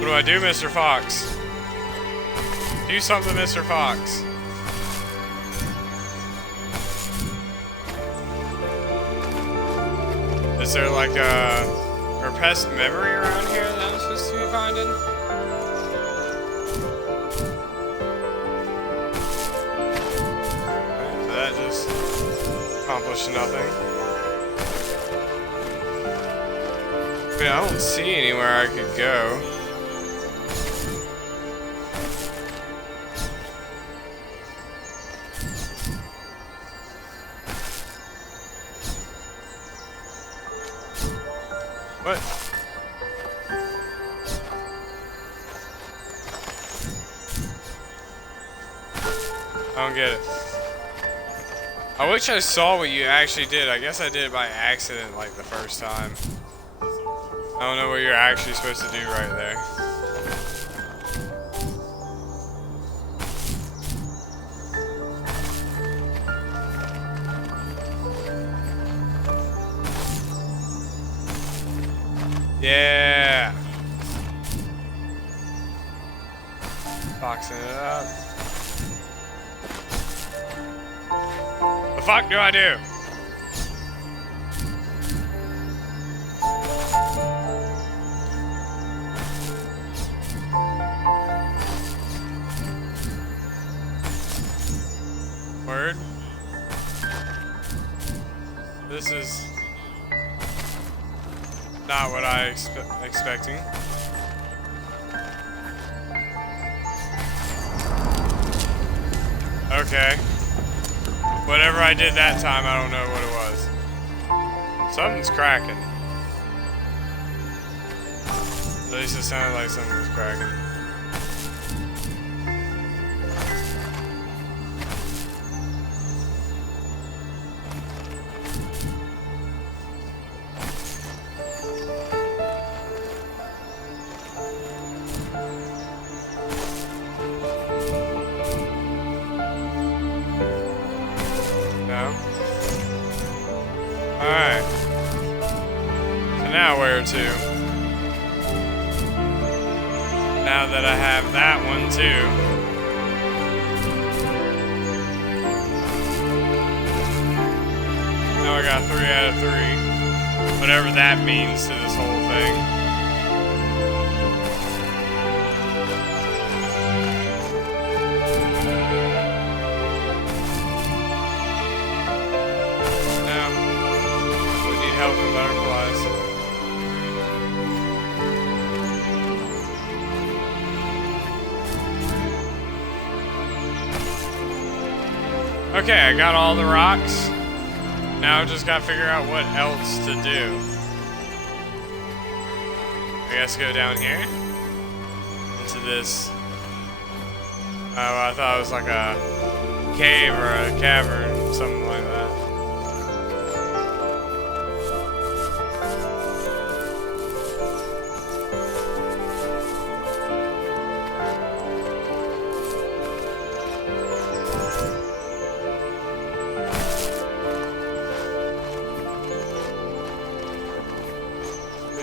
What do I do, Mr. Fox? Do something, Mr. Fox. Is there like a repressed memory around here that I'm supposed to be finding? Okay, so that just accomplished nothing. I mean, I don't see anywhere I could go. What? I don't get it. I wish I saw what you actually did. I guess I did it by accident like the first time. I don't know what you're actually supposed to do right there. Yeah. Boxing it up. The fuck do I do? Word. This is not what I expecting. Okay. whatever I did that time, I don't know what it was. Something's cracking. At least it sounded like something was cracking. Alright. So now where to? Now that I have that one too. Now I got 3 out of 3. Whatever that means to this whole thing. Help from butterflies. Okay, I got all the rocks. Now I just gotta figure out what else to do. I guess go down here. Into this. Oh, I thought it was like a cave or a cavern, something like that.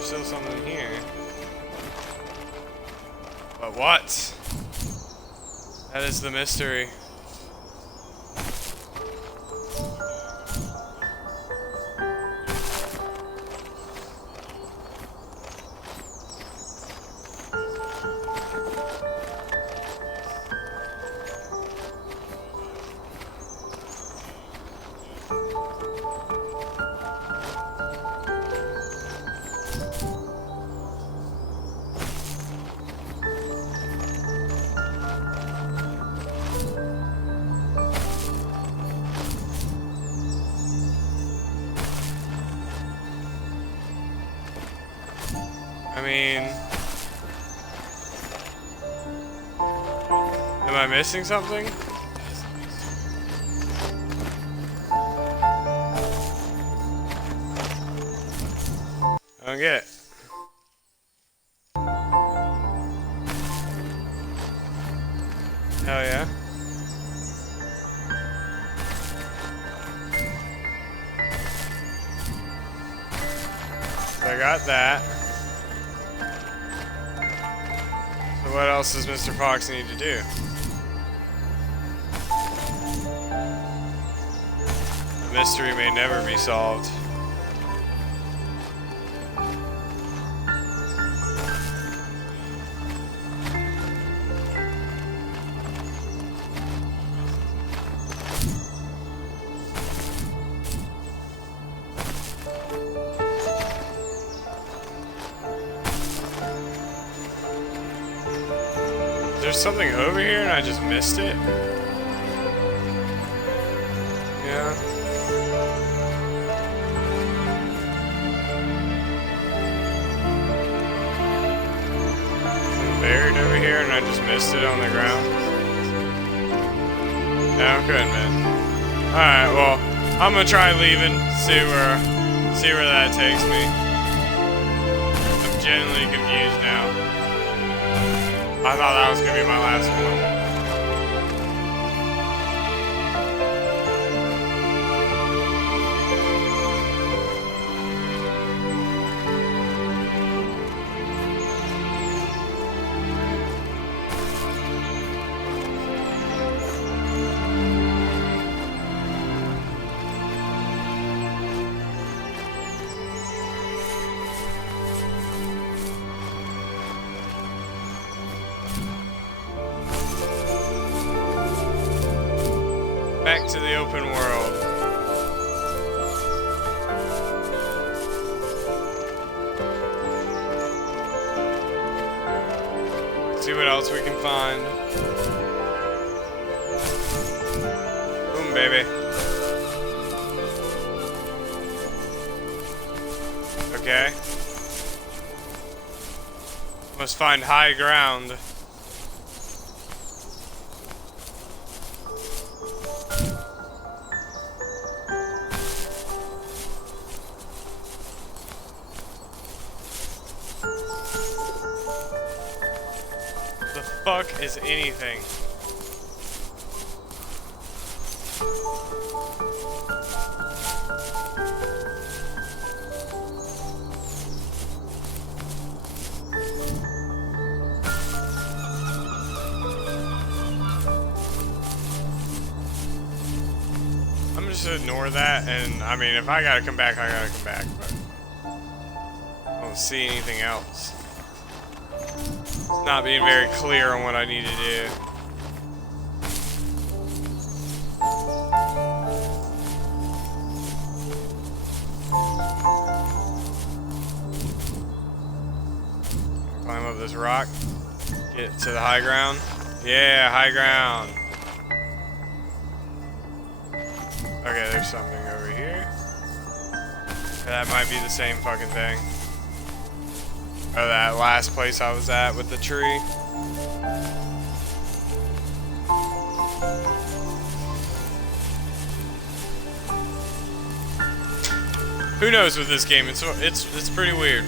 Still something here. But what? That is the mystery. I mean, am I missing something? I don't get it. Hell yeah. So I got that. So what else does Mr. Fox need to do? The mystery may never be solved. There's something over here and I just missed it. Yeah. Something buried over here and I just missed it on the ground. Yeah, I'm good, man. Alright, well, I'm gonna try leaving, see where that takes me. I'm genuinely confused now. I thought that was gonna be my last one. Back to the open world. See what else we can find. Boom, baby. Okay. Must find high ground. The fuck is anything? I'm just gonna ignore that, and I mean, if I gotta come back, I gotta come back, but I don't see anything else. Not being very clear on what I need to do. Climb up this rock. Get to the high ground. Yeah, high ground. Okay, there's something over here. That might be the same fucking thing. Oh, that last place I was at with the tree. Who knows with this game? It's pretty weird.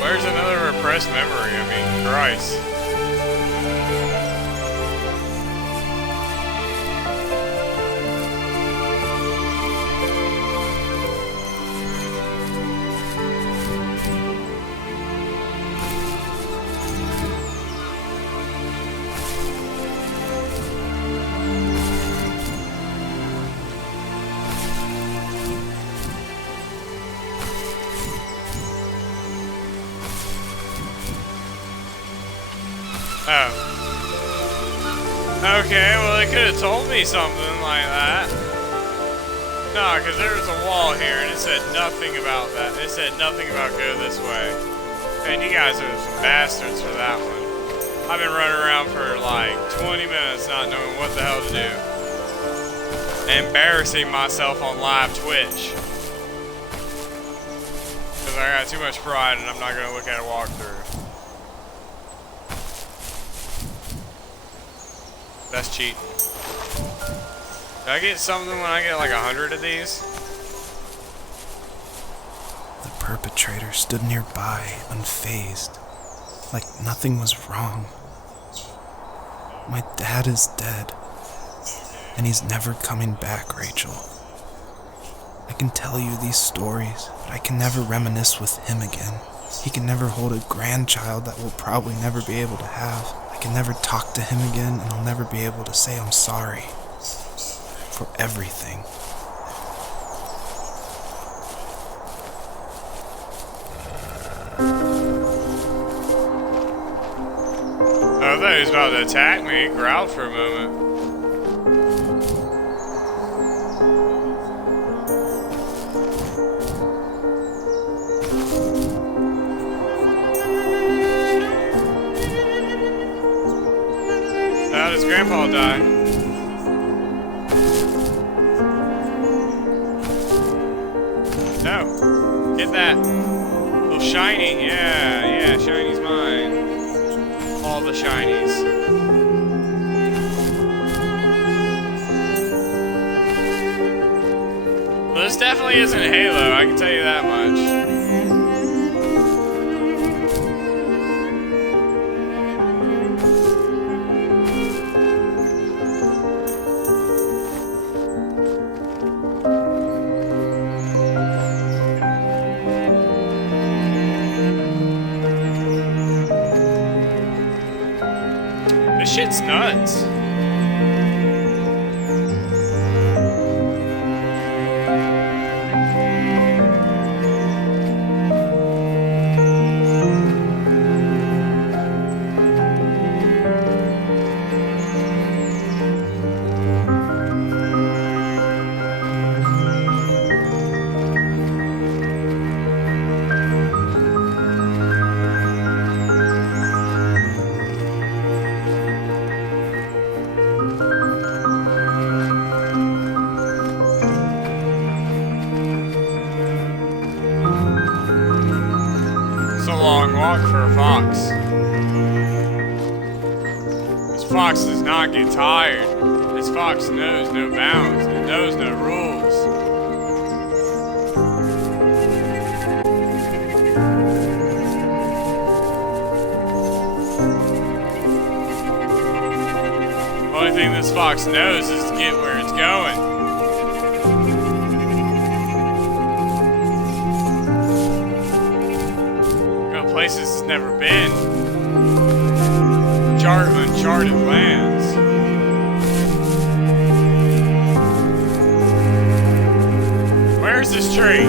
Where's another repressed memory? I mean, Christ. Oh. Okay, well they could have told me something like that. No, because there was a wall here and it said nothing about that. It said nothing about go this way. Man, you guys are some bastards for that one. I've been running around for like 20 minutes not knowing what the hell to do. Embarrassing myself on live Twitch. Because I got too much pride and I'm not going to look at a walkthrough. That's cheating. Do I get something when I get like 100 of these? The perpetrator stood nearby, unfazed, like nothing was wrong. My dad is dead, and he's never coming back, Rachel. I can tell you these stories, but I can never reminisce with him again. He can never hold a grandchild that we'll probably never be able to have. I can never talk to him again, and I'll never be able to say I'm sorry for everything. I thought he was about to attack me. He growled for a moment. How does Grandpa die? No. Get that. Little shiny. Yeah, shiny's mine. All the shinies. Well, this definitely isn't Halo, I can tell you that much. shit's nuts. Long walk for a fox. This fox does not get tired. This fox knows no bounds. It knows no rules. Only thing this fox knows is to get where it's going. Places it's never been. Uncharted lands. Where's this tree?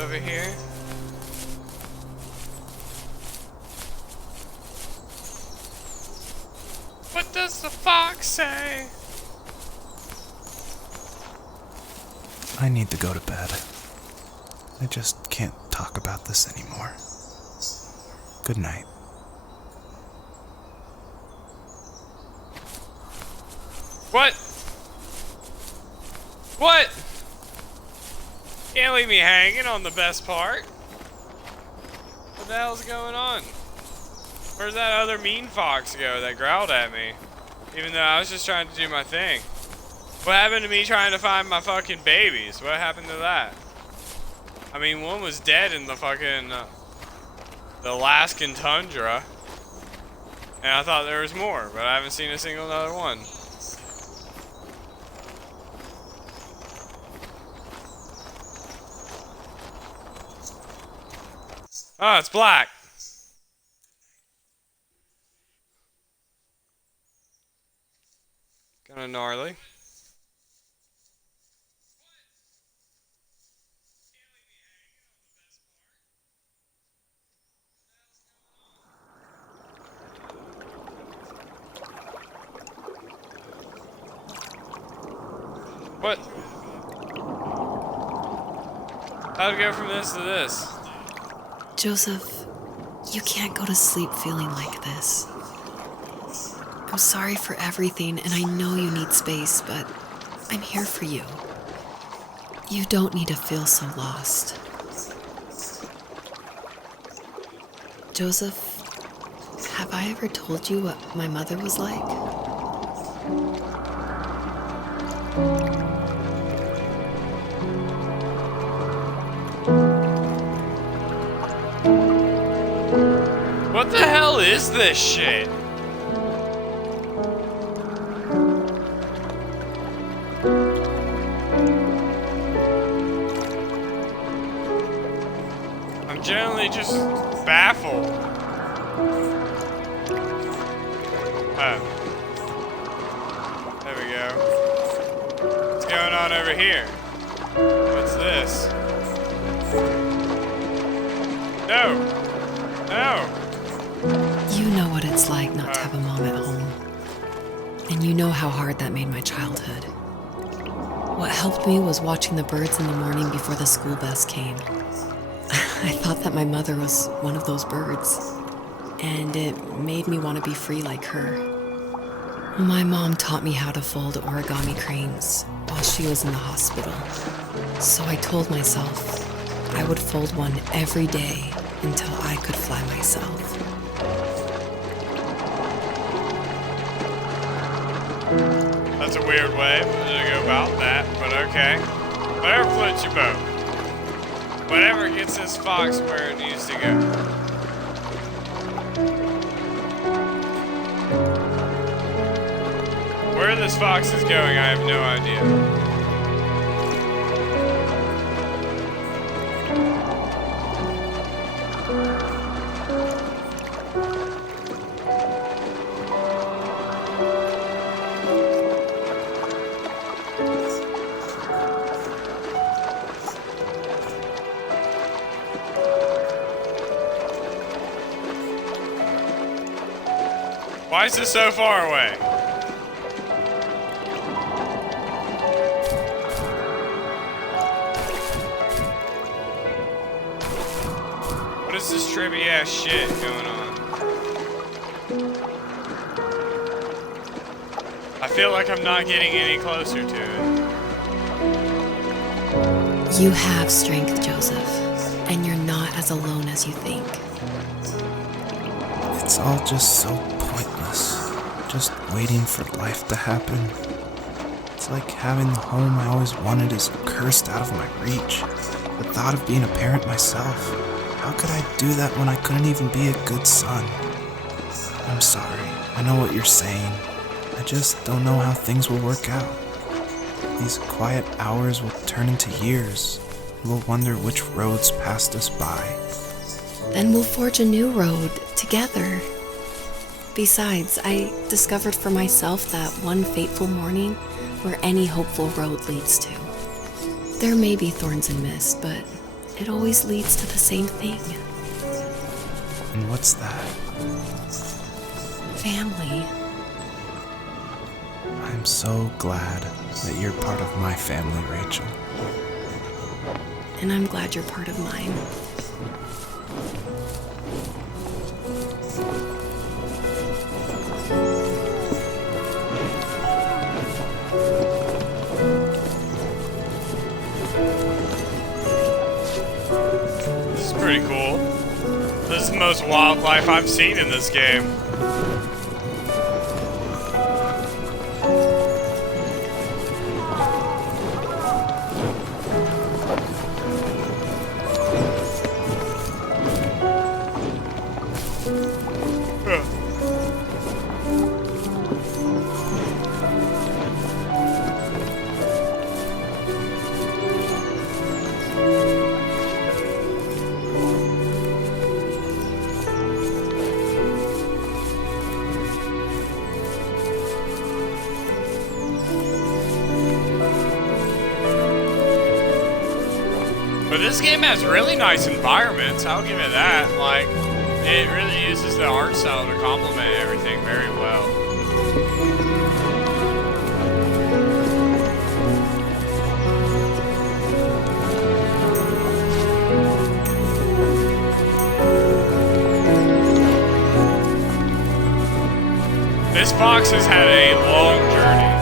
Over here. What does the fox say? I need to go to bed. I just can't talk about this anymore. Good night. What? What? Can't leave me hanging on the best part. What the hell's going on? Where'd that other mean fox go that growled at me? Even though I was just trying to do my thing. What happened to me trying to find my fucking babies? What happened to that? I mean, one was dead in the fucking the Alaskan tundra. And I thought there was more, but I haven't seen a single other one. Oh, it's black. Kinda gnarly. What? How'd it go from this to this? Joseph, you can't go to sleep feeling like this. I'm sorry for everything, and I know you need space, but I'm here for you. You don't need to feel so lost. Joseph, have I ever told you what my mother was like? What the hell is this shit? I'm generally just baffled. Oh. There we go. What's going on over here? What's this? No! No! You know what it's like not to have a mom at home. And you know how hard that made my childhood. What helped me was watching the birds in the morning before the school bus came. I thought that my mother was one of those birds. and it made me want to be free like her. My mom taught me how to fold origami cranes while she was in the hospital. So I told myself I would fold one every day until I could fly myself. That's a weird way to go about that, but okay. Whatever floats your boat. Whatever gets this fox where it needs to go. Where this fox is going, I have no idea. Why is this so far away? What is this trippy ass shit going on? I feel like I'm not getting any closer to it. You have strength, Joseph, and you're not as alone as you think. It's all just so pointless. Just waiting for life to happen. It's like having the home I always wanted is cursed out of my reach. The thought of being a parent myself. How could I do that when I couldn't even be a good son? I'm sorry. I know what you're saying. I just don't know how things will work out. These quiet hours will turn into years. We'll wonder which roads passed us by. Then we'll forge a new road together. Besides, I discovered for myself that one fateful morning where any hopeful road leads to. There may be thorns and mist, but it always leads to the same thing. And what's that? Family. I'm so glad that you're part of my family, Rachel. And I'm glad you're part of mine. This is pretty cool. This is the most wildlife I've seen in this game. But this game has really nice environments, I'll give it that. Like, it really uses the art style to complement everything very well. This fox has had a long journey.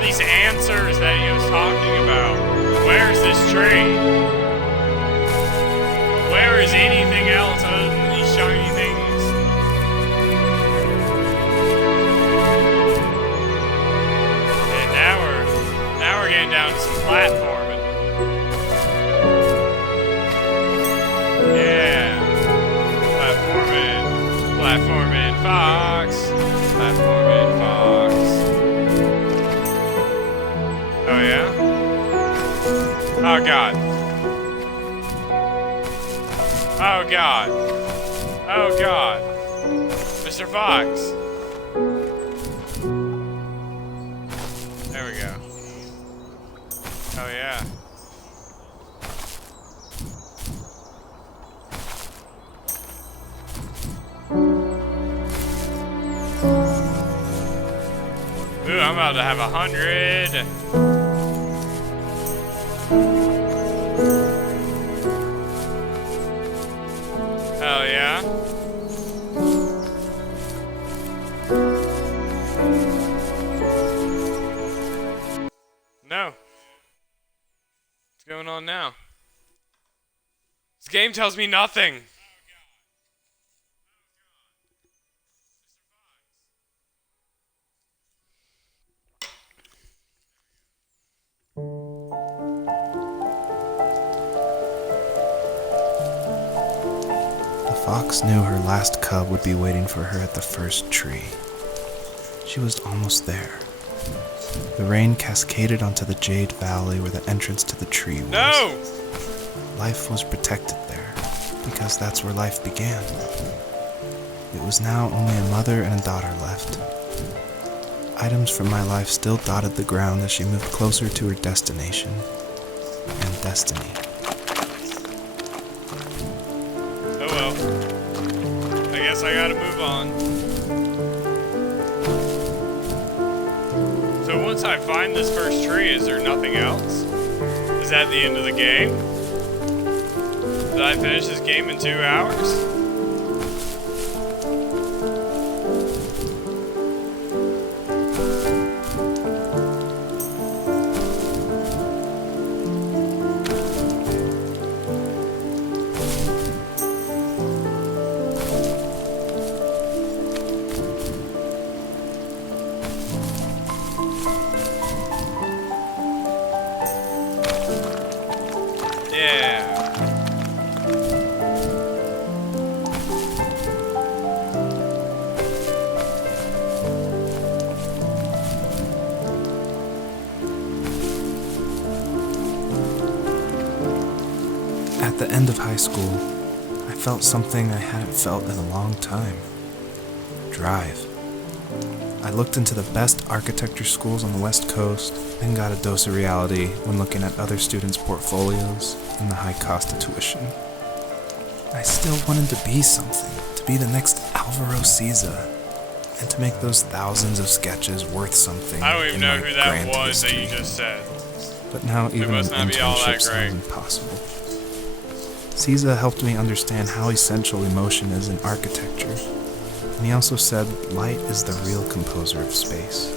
These answers that he was talking about. Where's this tree? Where is anything else other than these shiny things? And now we're getting down to some platforming. Yeah. Platforming fox. Platforming fox. Oh yeah? Oh god. God. Oh God. Mr. Fox. There we go. Oh yeah. Ooh, I'm about to have 100. Hell yeah. No. What's going on now? This game tells me nothing. The fox knew her last cub would be waiting for her at the first tree. She was almost there. The rain cascaded onto the Jade Valley where the entrance to the tree was. No! Life was protected there, because that's where life began. It was now only a mother and a daughter left. Items from my life still dotted the ground as she moved closer to her destination and destiny. Oh well. I guess I gotta move on. So once I find this first tree, is there nothing else? Is that the end of the game? Did I finish this game in 2 hours? Yeah. At the end of high school, I felt something I hadn't felt in a long time. Drive. I looked into the best architecture schools on the West Coast, then got a dose of reality when looking at other students' portfolios and the high cost of tuition. I still wanted to be something, to be the next Alvaro Siza, and to make those thousands of sketches worth something. I don't even in know my who that grand was that you history. just said. But now even an must not be all that internship great. sounds impossible. Caesar helped me understand how essential emotion is in architecture, and he also said light is the real composer of space.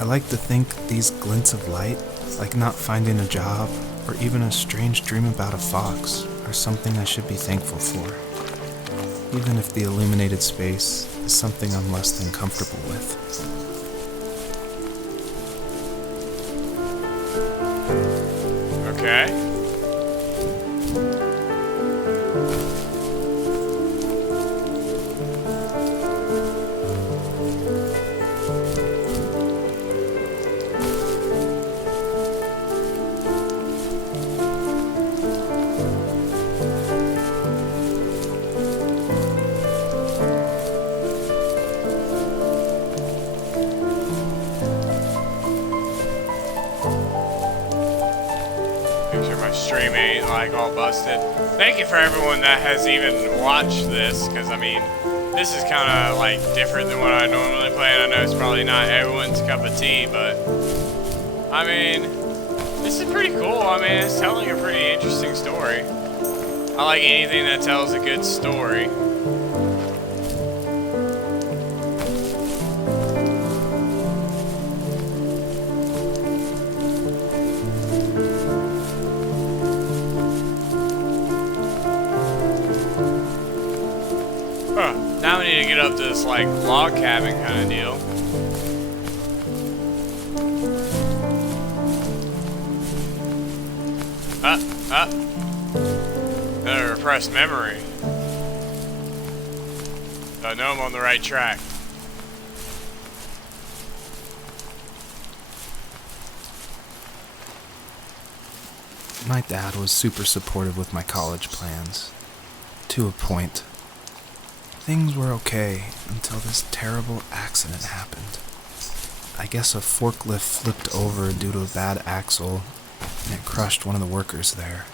I like to think these glints of light, like not finding a job, or even a strange dream about a fox, are something I should be thankful for, even if the illuminated space is something I'm less than comfortable with. Okay. Make sure my stream ain't like all busted. Thank you for everyone that has even watched this, because I mean, this is kind of like different than what I normally play, and I know it's probably not everyone's cup of tea, but I mean, this is pretty cool. I mean, it's telling a pretty interesting story. I like anything that tells a good story. Huh. Now we need to get up to this like log cabin kind of deal. Another repressed memory. So I know I'm on the right track. My dad was super supportive with my college plans. To a point. Things were okay until this terrible accident happened. I guess a forklift flipped over due to a bad axle, and it crushed one of the workers there.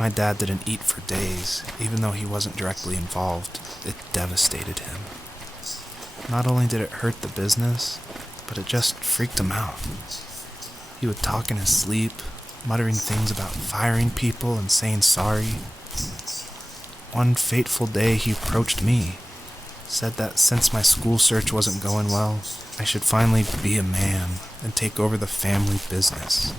My dad didn't eat for days, even though he wasn't directly involved. It devastated him. Not only did it hurt the business, but it just freaked him out. He would talk in his sleep, muttering things about firing people and saying sorry. One fateful day he approached me, said that since my school search wasn't going well, I should finally be a man and take over the family business.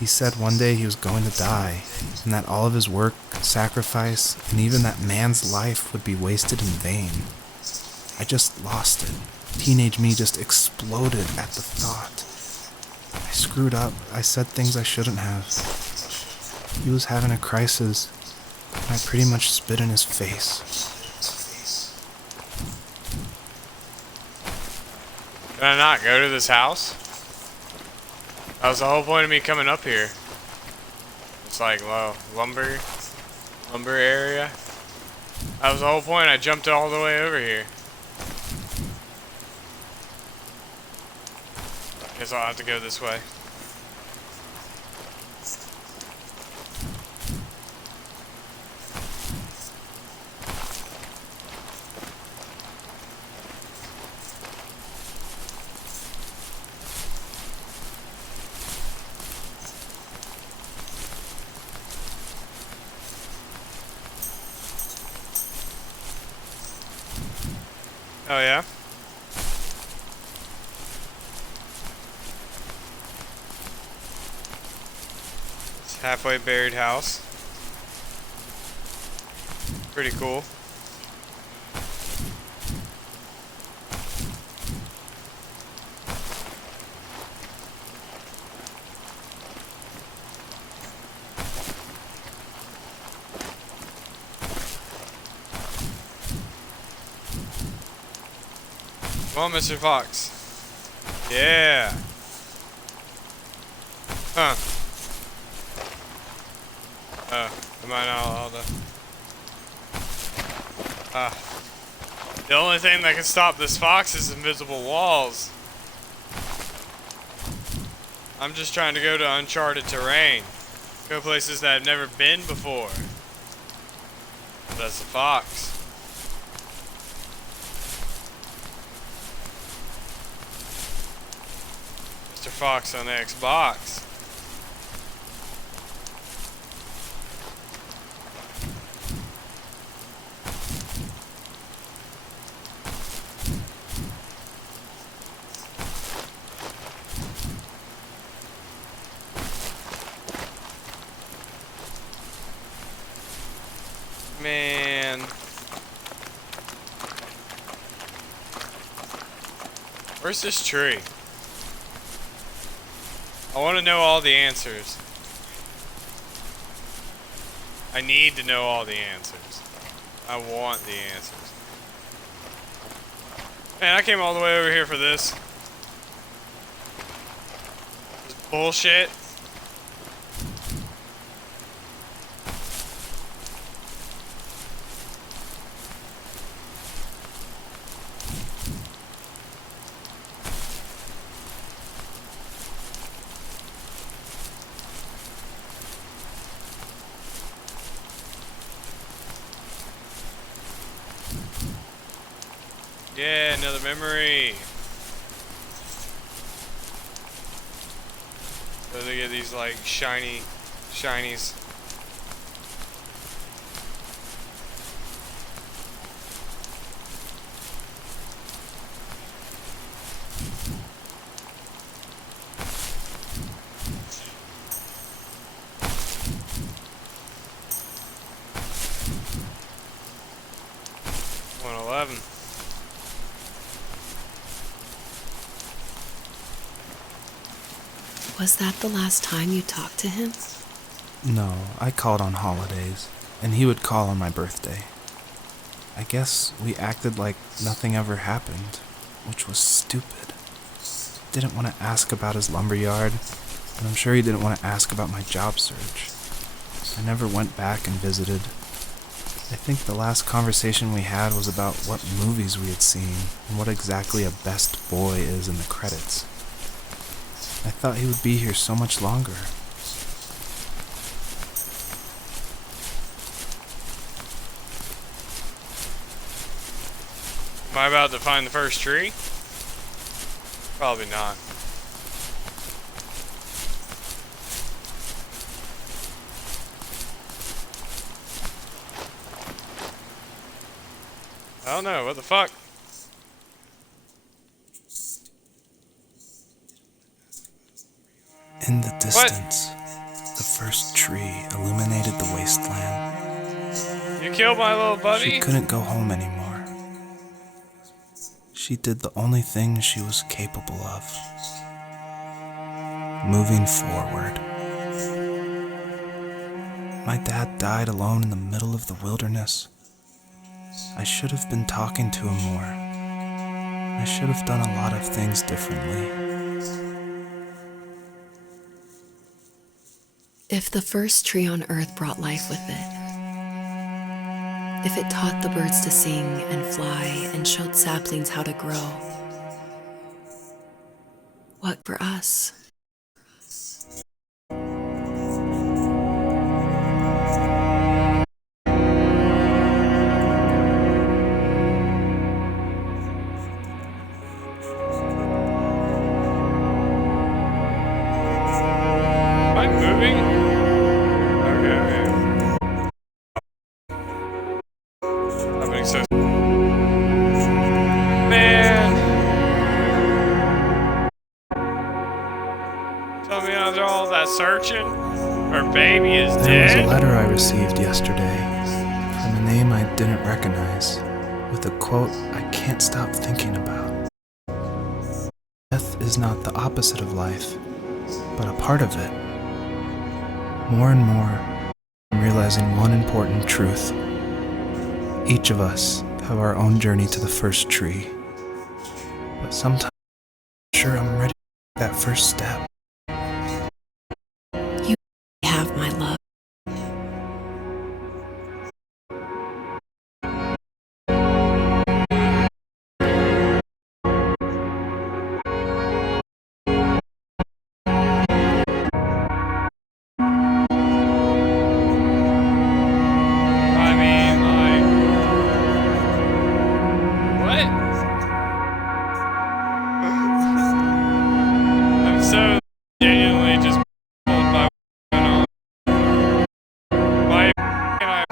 He said one day he was going to die, and that all of his work, sacrifice, and even that man's life would be wasted in vain. I just lost it. Teenage me just exploded at the thought. I screwed up. I said things I shouldn't have. He was having a crisis, and I pretty much spit in his face. Can I not go to this house? That was the whole point of me coming up here. It's like, well, lumber area. That was the whole point. I jumped all the way over here. Guess I'll have to go this way. Oh yeah? It's a halfway buried house. Pretty cool. Come on, Mr. Fox. Yeah. Huh. Am I not allowed to? The only thing that can stop this fox is invisible walls. I'm just trying to go to uncharted terrain. Go places that I've never been before. But that's a fox. Mr. Fox on the Xbox. Man. Where's this tree? I want to know all the answers. I need to know all the answers. I want the answers. Man, I came all the way over here for this. This bullshit. Yeah, another memory. So they get these like shinies. $111. Was that the last time you talked to him? No, I called on holidays, and he would call on my birthday. I guess we acted like nothing ever happened, which was stupid. Didn't want to ask about his lumberyard, and I'm sure he didn't want to ask about my job search. I never went back and visited. I think the last conversation we had was about what movies we had seen and what exactly a best boy is in the credits. I thought he would be here so much longer. Am I about to find the first tree? Probably not. I don't know, what the fuck? In the distance, the first tree illuminated the wasteland. You killed my little buddy? She couldn't go home anymore. She did the only thing she was capable of. Moving forward. My dad died alone in the middle of the wilderness. I should have been talking to him more. I should have done a lot of things differently. If the first tree on earth brought life with it, if it taught the birds to sing and fly and showed saplings how to grow, what for us? Am I moving? Okay. That makes sense. Man! Tell me after all that searching, her baby is There was a dead? letter I received yesterday from a name I didn't recognize, with a quote I can't stop thinking about. Death is not the opposite of life, but a part of it. More and more, I'm realizing one important truth. Each of us have our own journey to the first tree, but sometimes I'm not sure I'm ready to take that first step. You have my love. I mean, like... What? I'm so genuinely just pulled by what's going on. Why can I...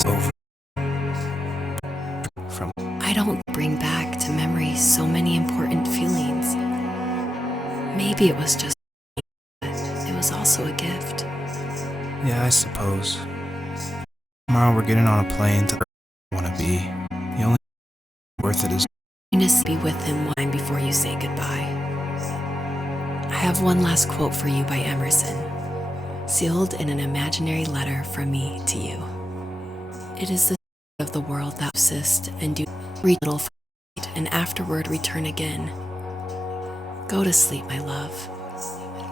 It's over. From I don't bring back to memory so many important feelings. Maybe it was just, but it was also a gift. Yeah, I suppose. Tomorrow we're getting on a plane to where I want to be. The only worth it is To be with him one before you say goodbye. I have one last quote for you by Emerson, sealed in an imaginary letter from me to you. It is the of the world that persist and do little fight and afterward return again. Go to sleep, my love.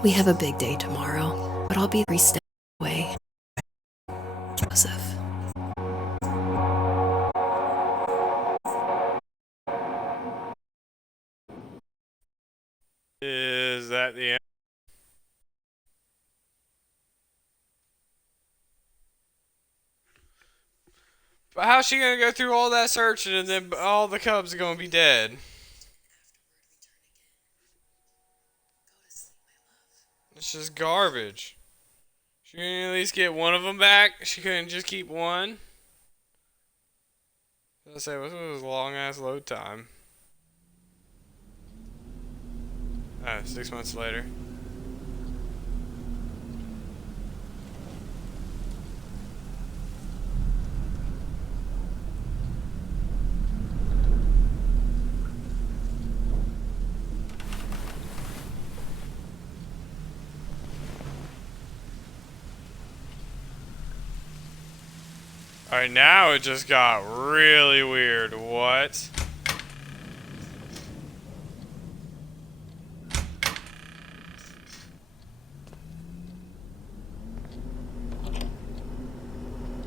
We have a big day tomorrow, but I'll be 3 steps away. Joseph. Is that the end? But how's she gonna go through all that searching and then all the cubs are gonna be dead? It's just garbage. She couldn't at least get one of them back. She couldn't just keep one. I say, what was a long ass load time? Oh, 6 months later. Alright, now it just got really weird. What?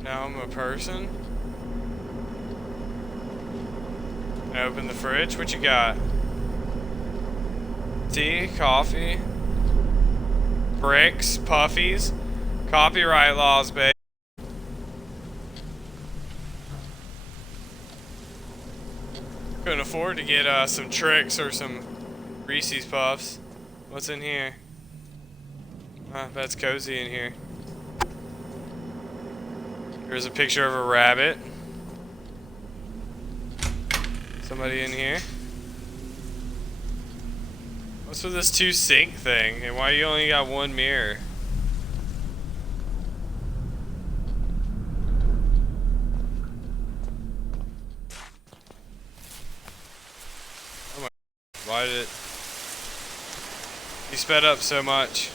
Now I'm a person? I open the fridge. What you got? Tea, coffee, bricks, puffies, copyright laws, babe. Couldn't afford to get some Tricks or some Reese's Puffs. What's in here? I bet it's cozy in here. Here's a picture of a rabbit. Somebody in here. What's with this 2 sink thing? And why you only got 1 mirror? Oh my, why did it? You sped up so much.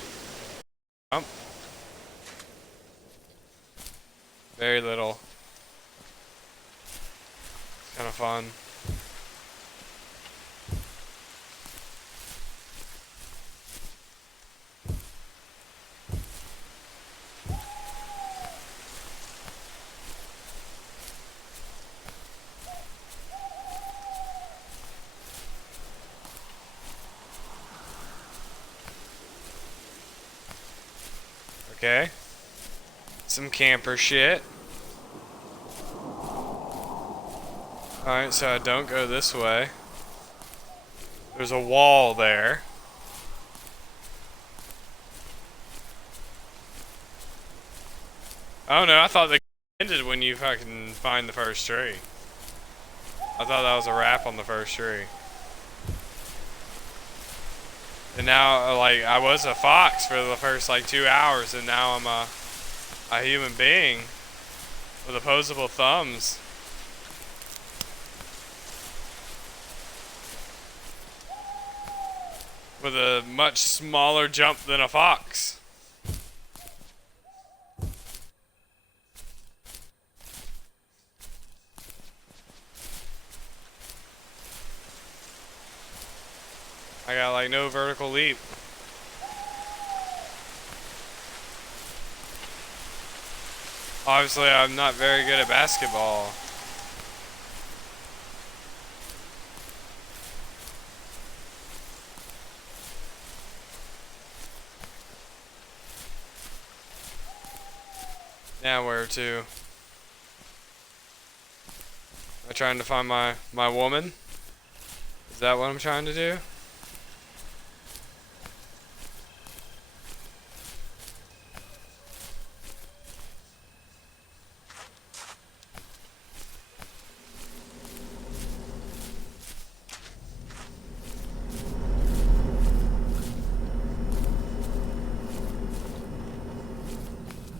Very little. It's kind of fun. Okay. Some camper shit. Alright, so I don't go this way. There's a wall there. Oh no, I thought the ended when you fucking find the first tree. I thought that was a wrap on the first tree. And now, like, I was a fox for the first, like, 2 hours, and now I'm a human being with opposable thumbs. With a much smaller jump than a fox. I got like no vertical leap. Obviously, I'm not very good at basketball. Now where to? Am I trying to find my woman? Is that what I'm trying to do?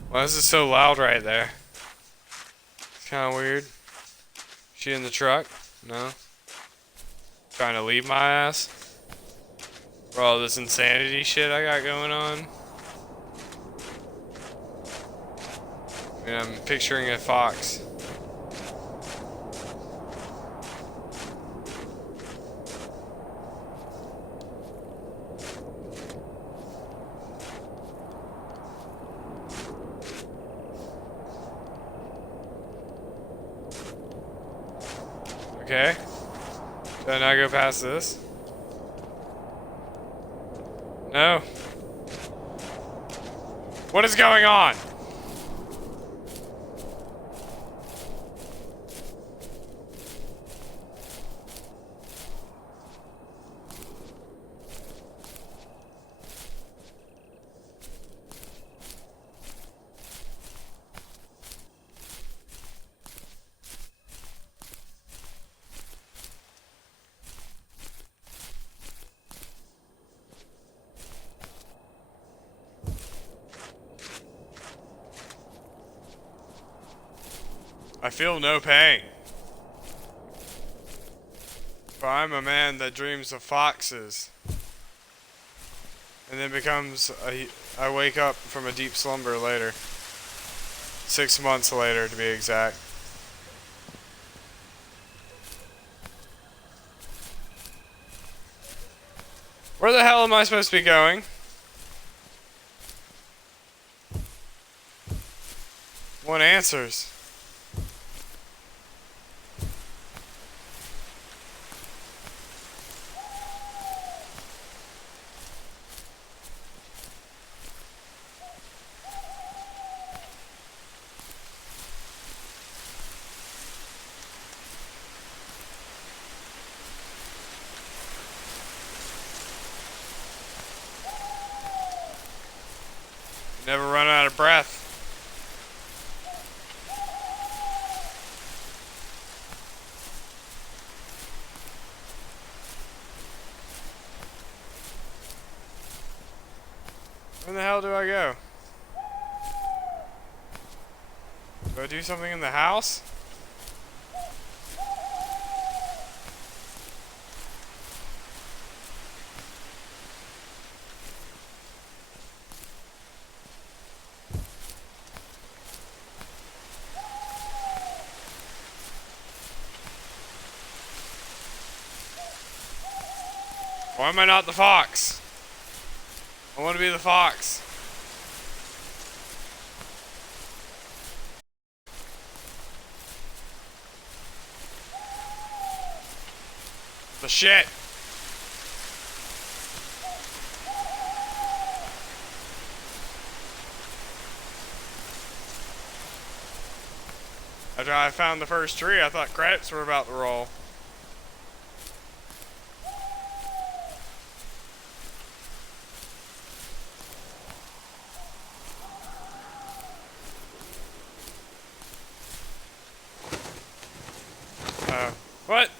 Why is it so loud right there? It's kind of weird. She in the truck? No. Trying to leave my ass? For all this insanity shit I got going on? I mean, I'm picturing a fox. Okay. Should I not go past this? No. What is going on? I feel no pain. For I'm a man that dreams of foxes. And then I wake up from a deep slumber later. 6 months later, to be exact. Where the hell am I supposed to be going? One answers. Never run out of breath. Where the hell do I go? Do I do something in the house? Why am I not the fox? I want to be the fox. The shit. After I found the first tree, I thought credits were about to roll. What?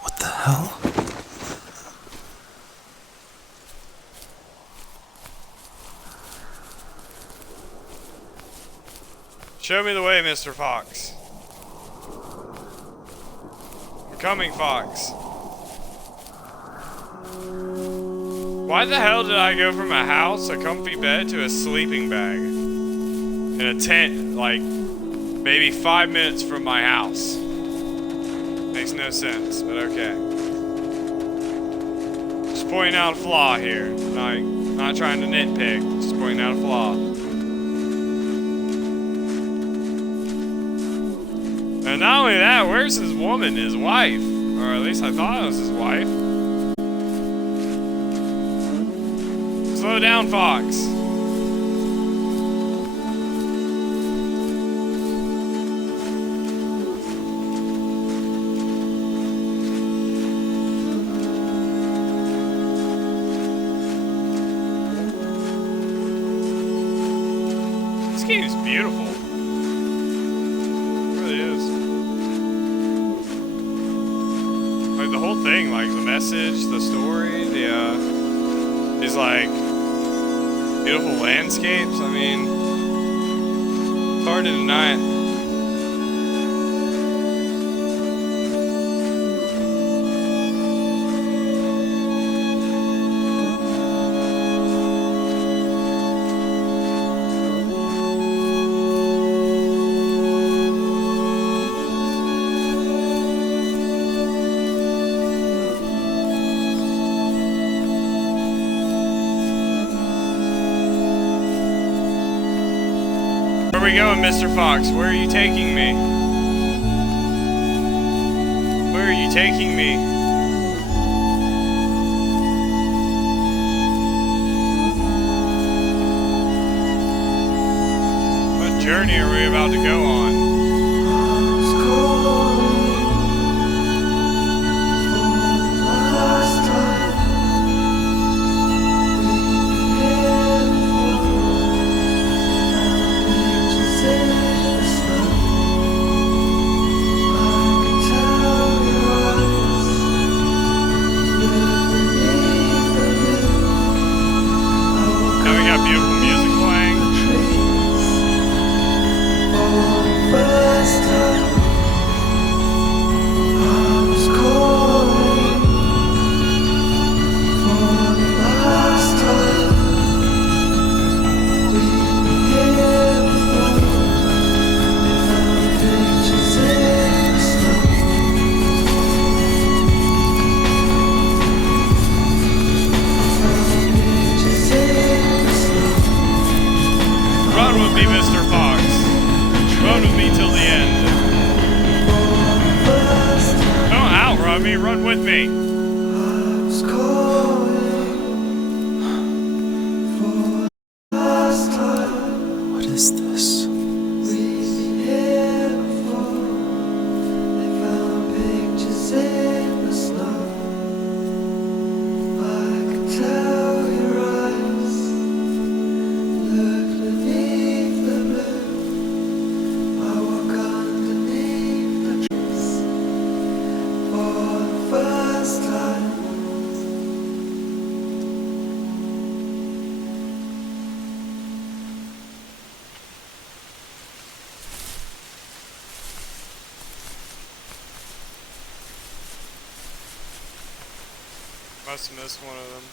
What the hell? Show me the way, Mr. Fox. I'm coming, Fox. Why the hell did I go from a house, a comfy bed, to a sleeping bag? In a tent, like, maybe 5 minutes from my house. Makes no sense, but okay. Just pointing out a flaw here. Not trying to nitpick, just pointing out a flaw. And not only that, where's his woman, his wife? Or at least I thought it was his wife. Slow down, Fox. This game is beautiful. It really is. Like the whole thing, like the message, the story, these like beautiful landscapes. I mean, it's hard to deny it. Where are we going, Mr. Fox? Where are you taking me? Where are you taking me? What journey are we about to go on? dummy. Run with me. What is this? Must have missed one of them.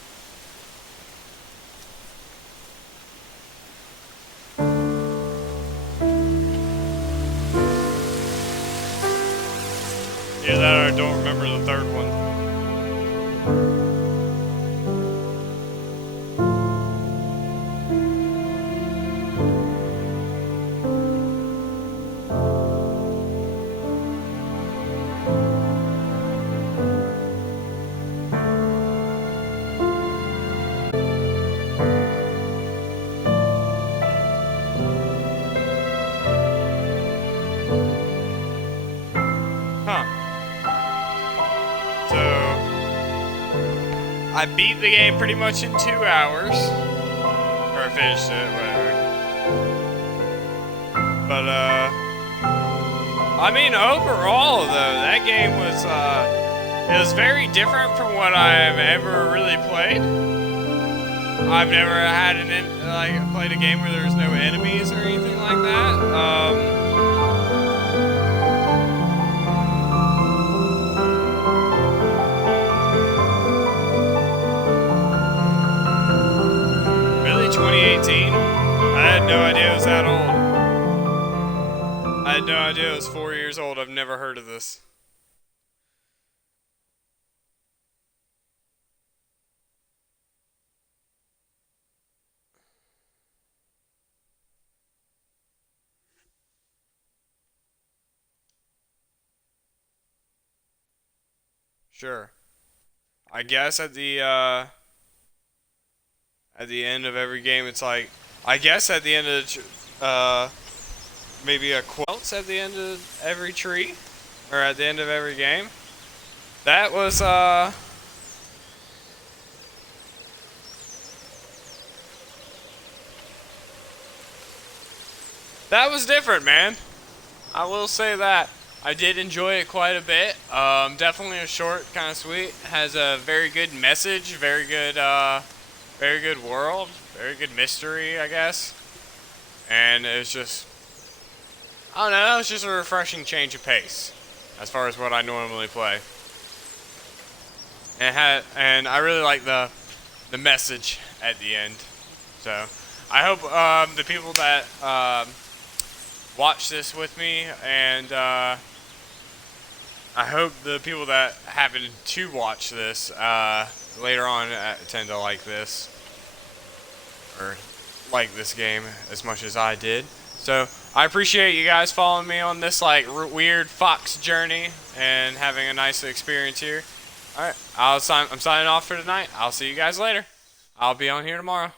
Either that or I don't remember the third one. Huh. So, I beat the game pretty much in 2 hours. Or I finished it, whatever. But, I mean, overall, though, that game was, it was very different from what I've ever really played. I've never had played a game where there's no enemies or anything like that. Really, 2018? I had no idea it was that old. I had no idea it was 4 years old. I've never heard of this. Sure. I guess at the end of every game, it's like, I guess at the end of the, maybe a quotes at the end of every tree, or at the end of every game. That was, that was different, man. I will say that. I did enjoy it quite a bit. Definitely a short, kind of sweet. Has a very good message, very good world, very good mystery, I guess. And it was just, I don't know, it was just a refreshing change of pace as far as what I normally play. And I really like the message at the end. So I hope the people that watch this with me, and I hope the people that happen to watch this later on tend to like this, or like this game as much as I did. So I appreciate you guys following me on this like weird fox journey and having a nice experience here. All right, I'm signing off for tonight. I'll see you guys later. I'll be on here tomorrow.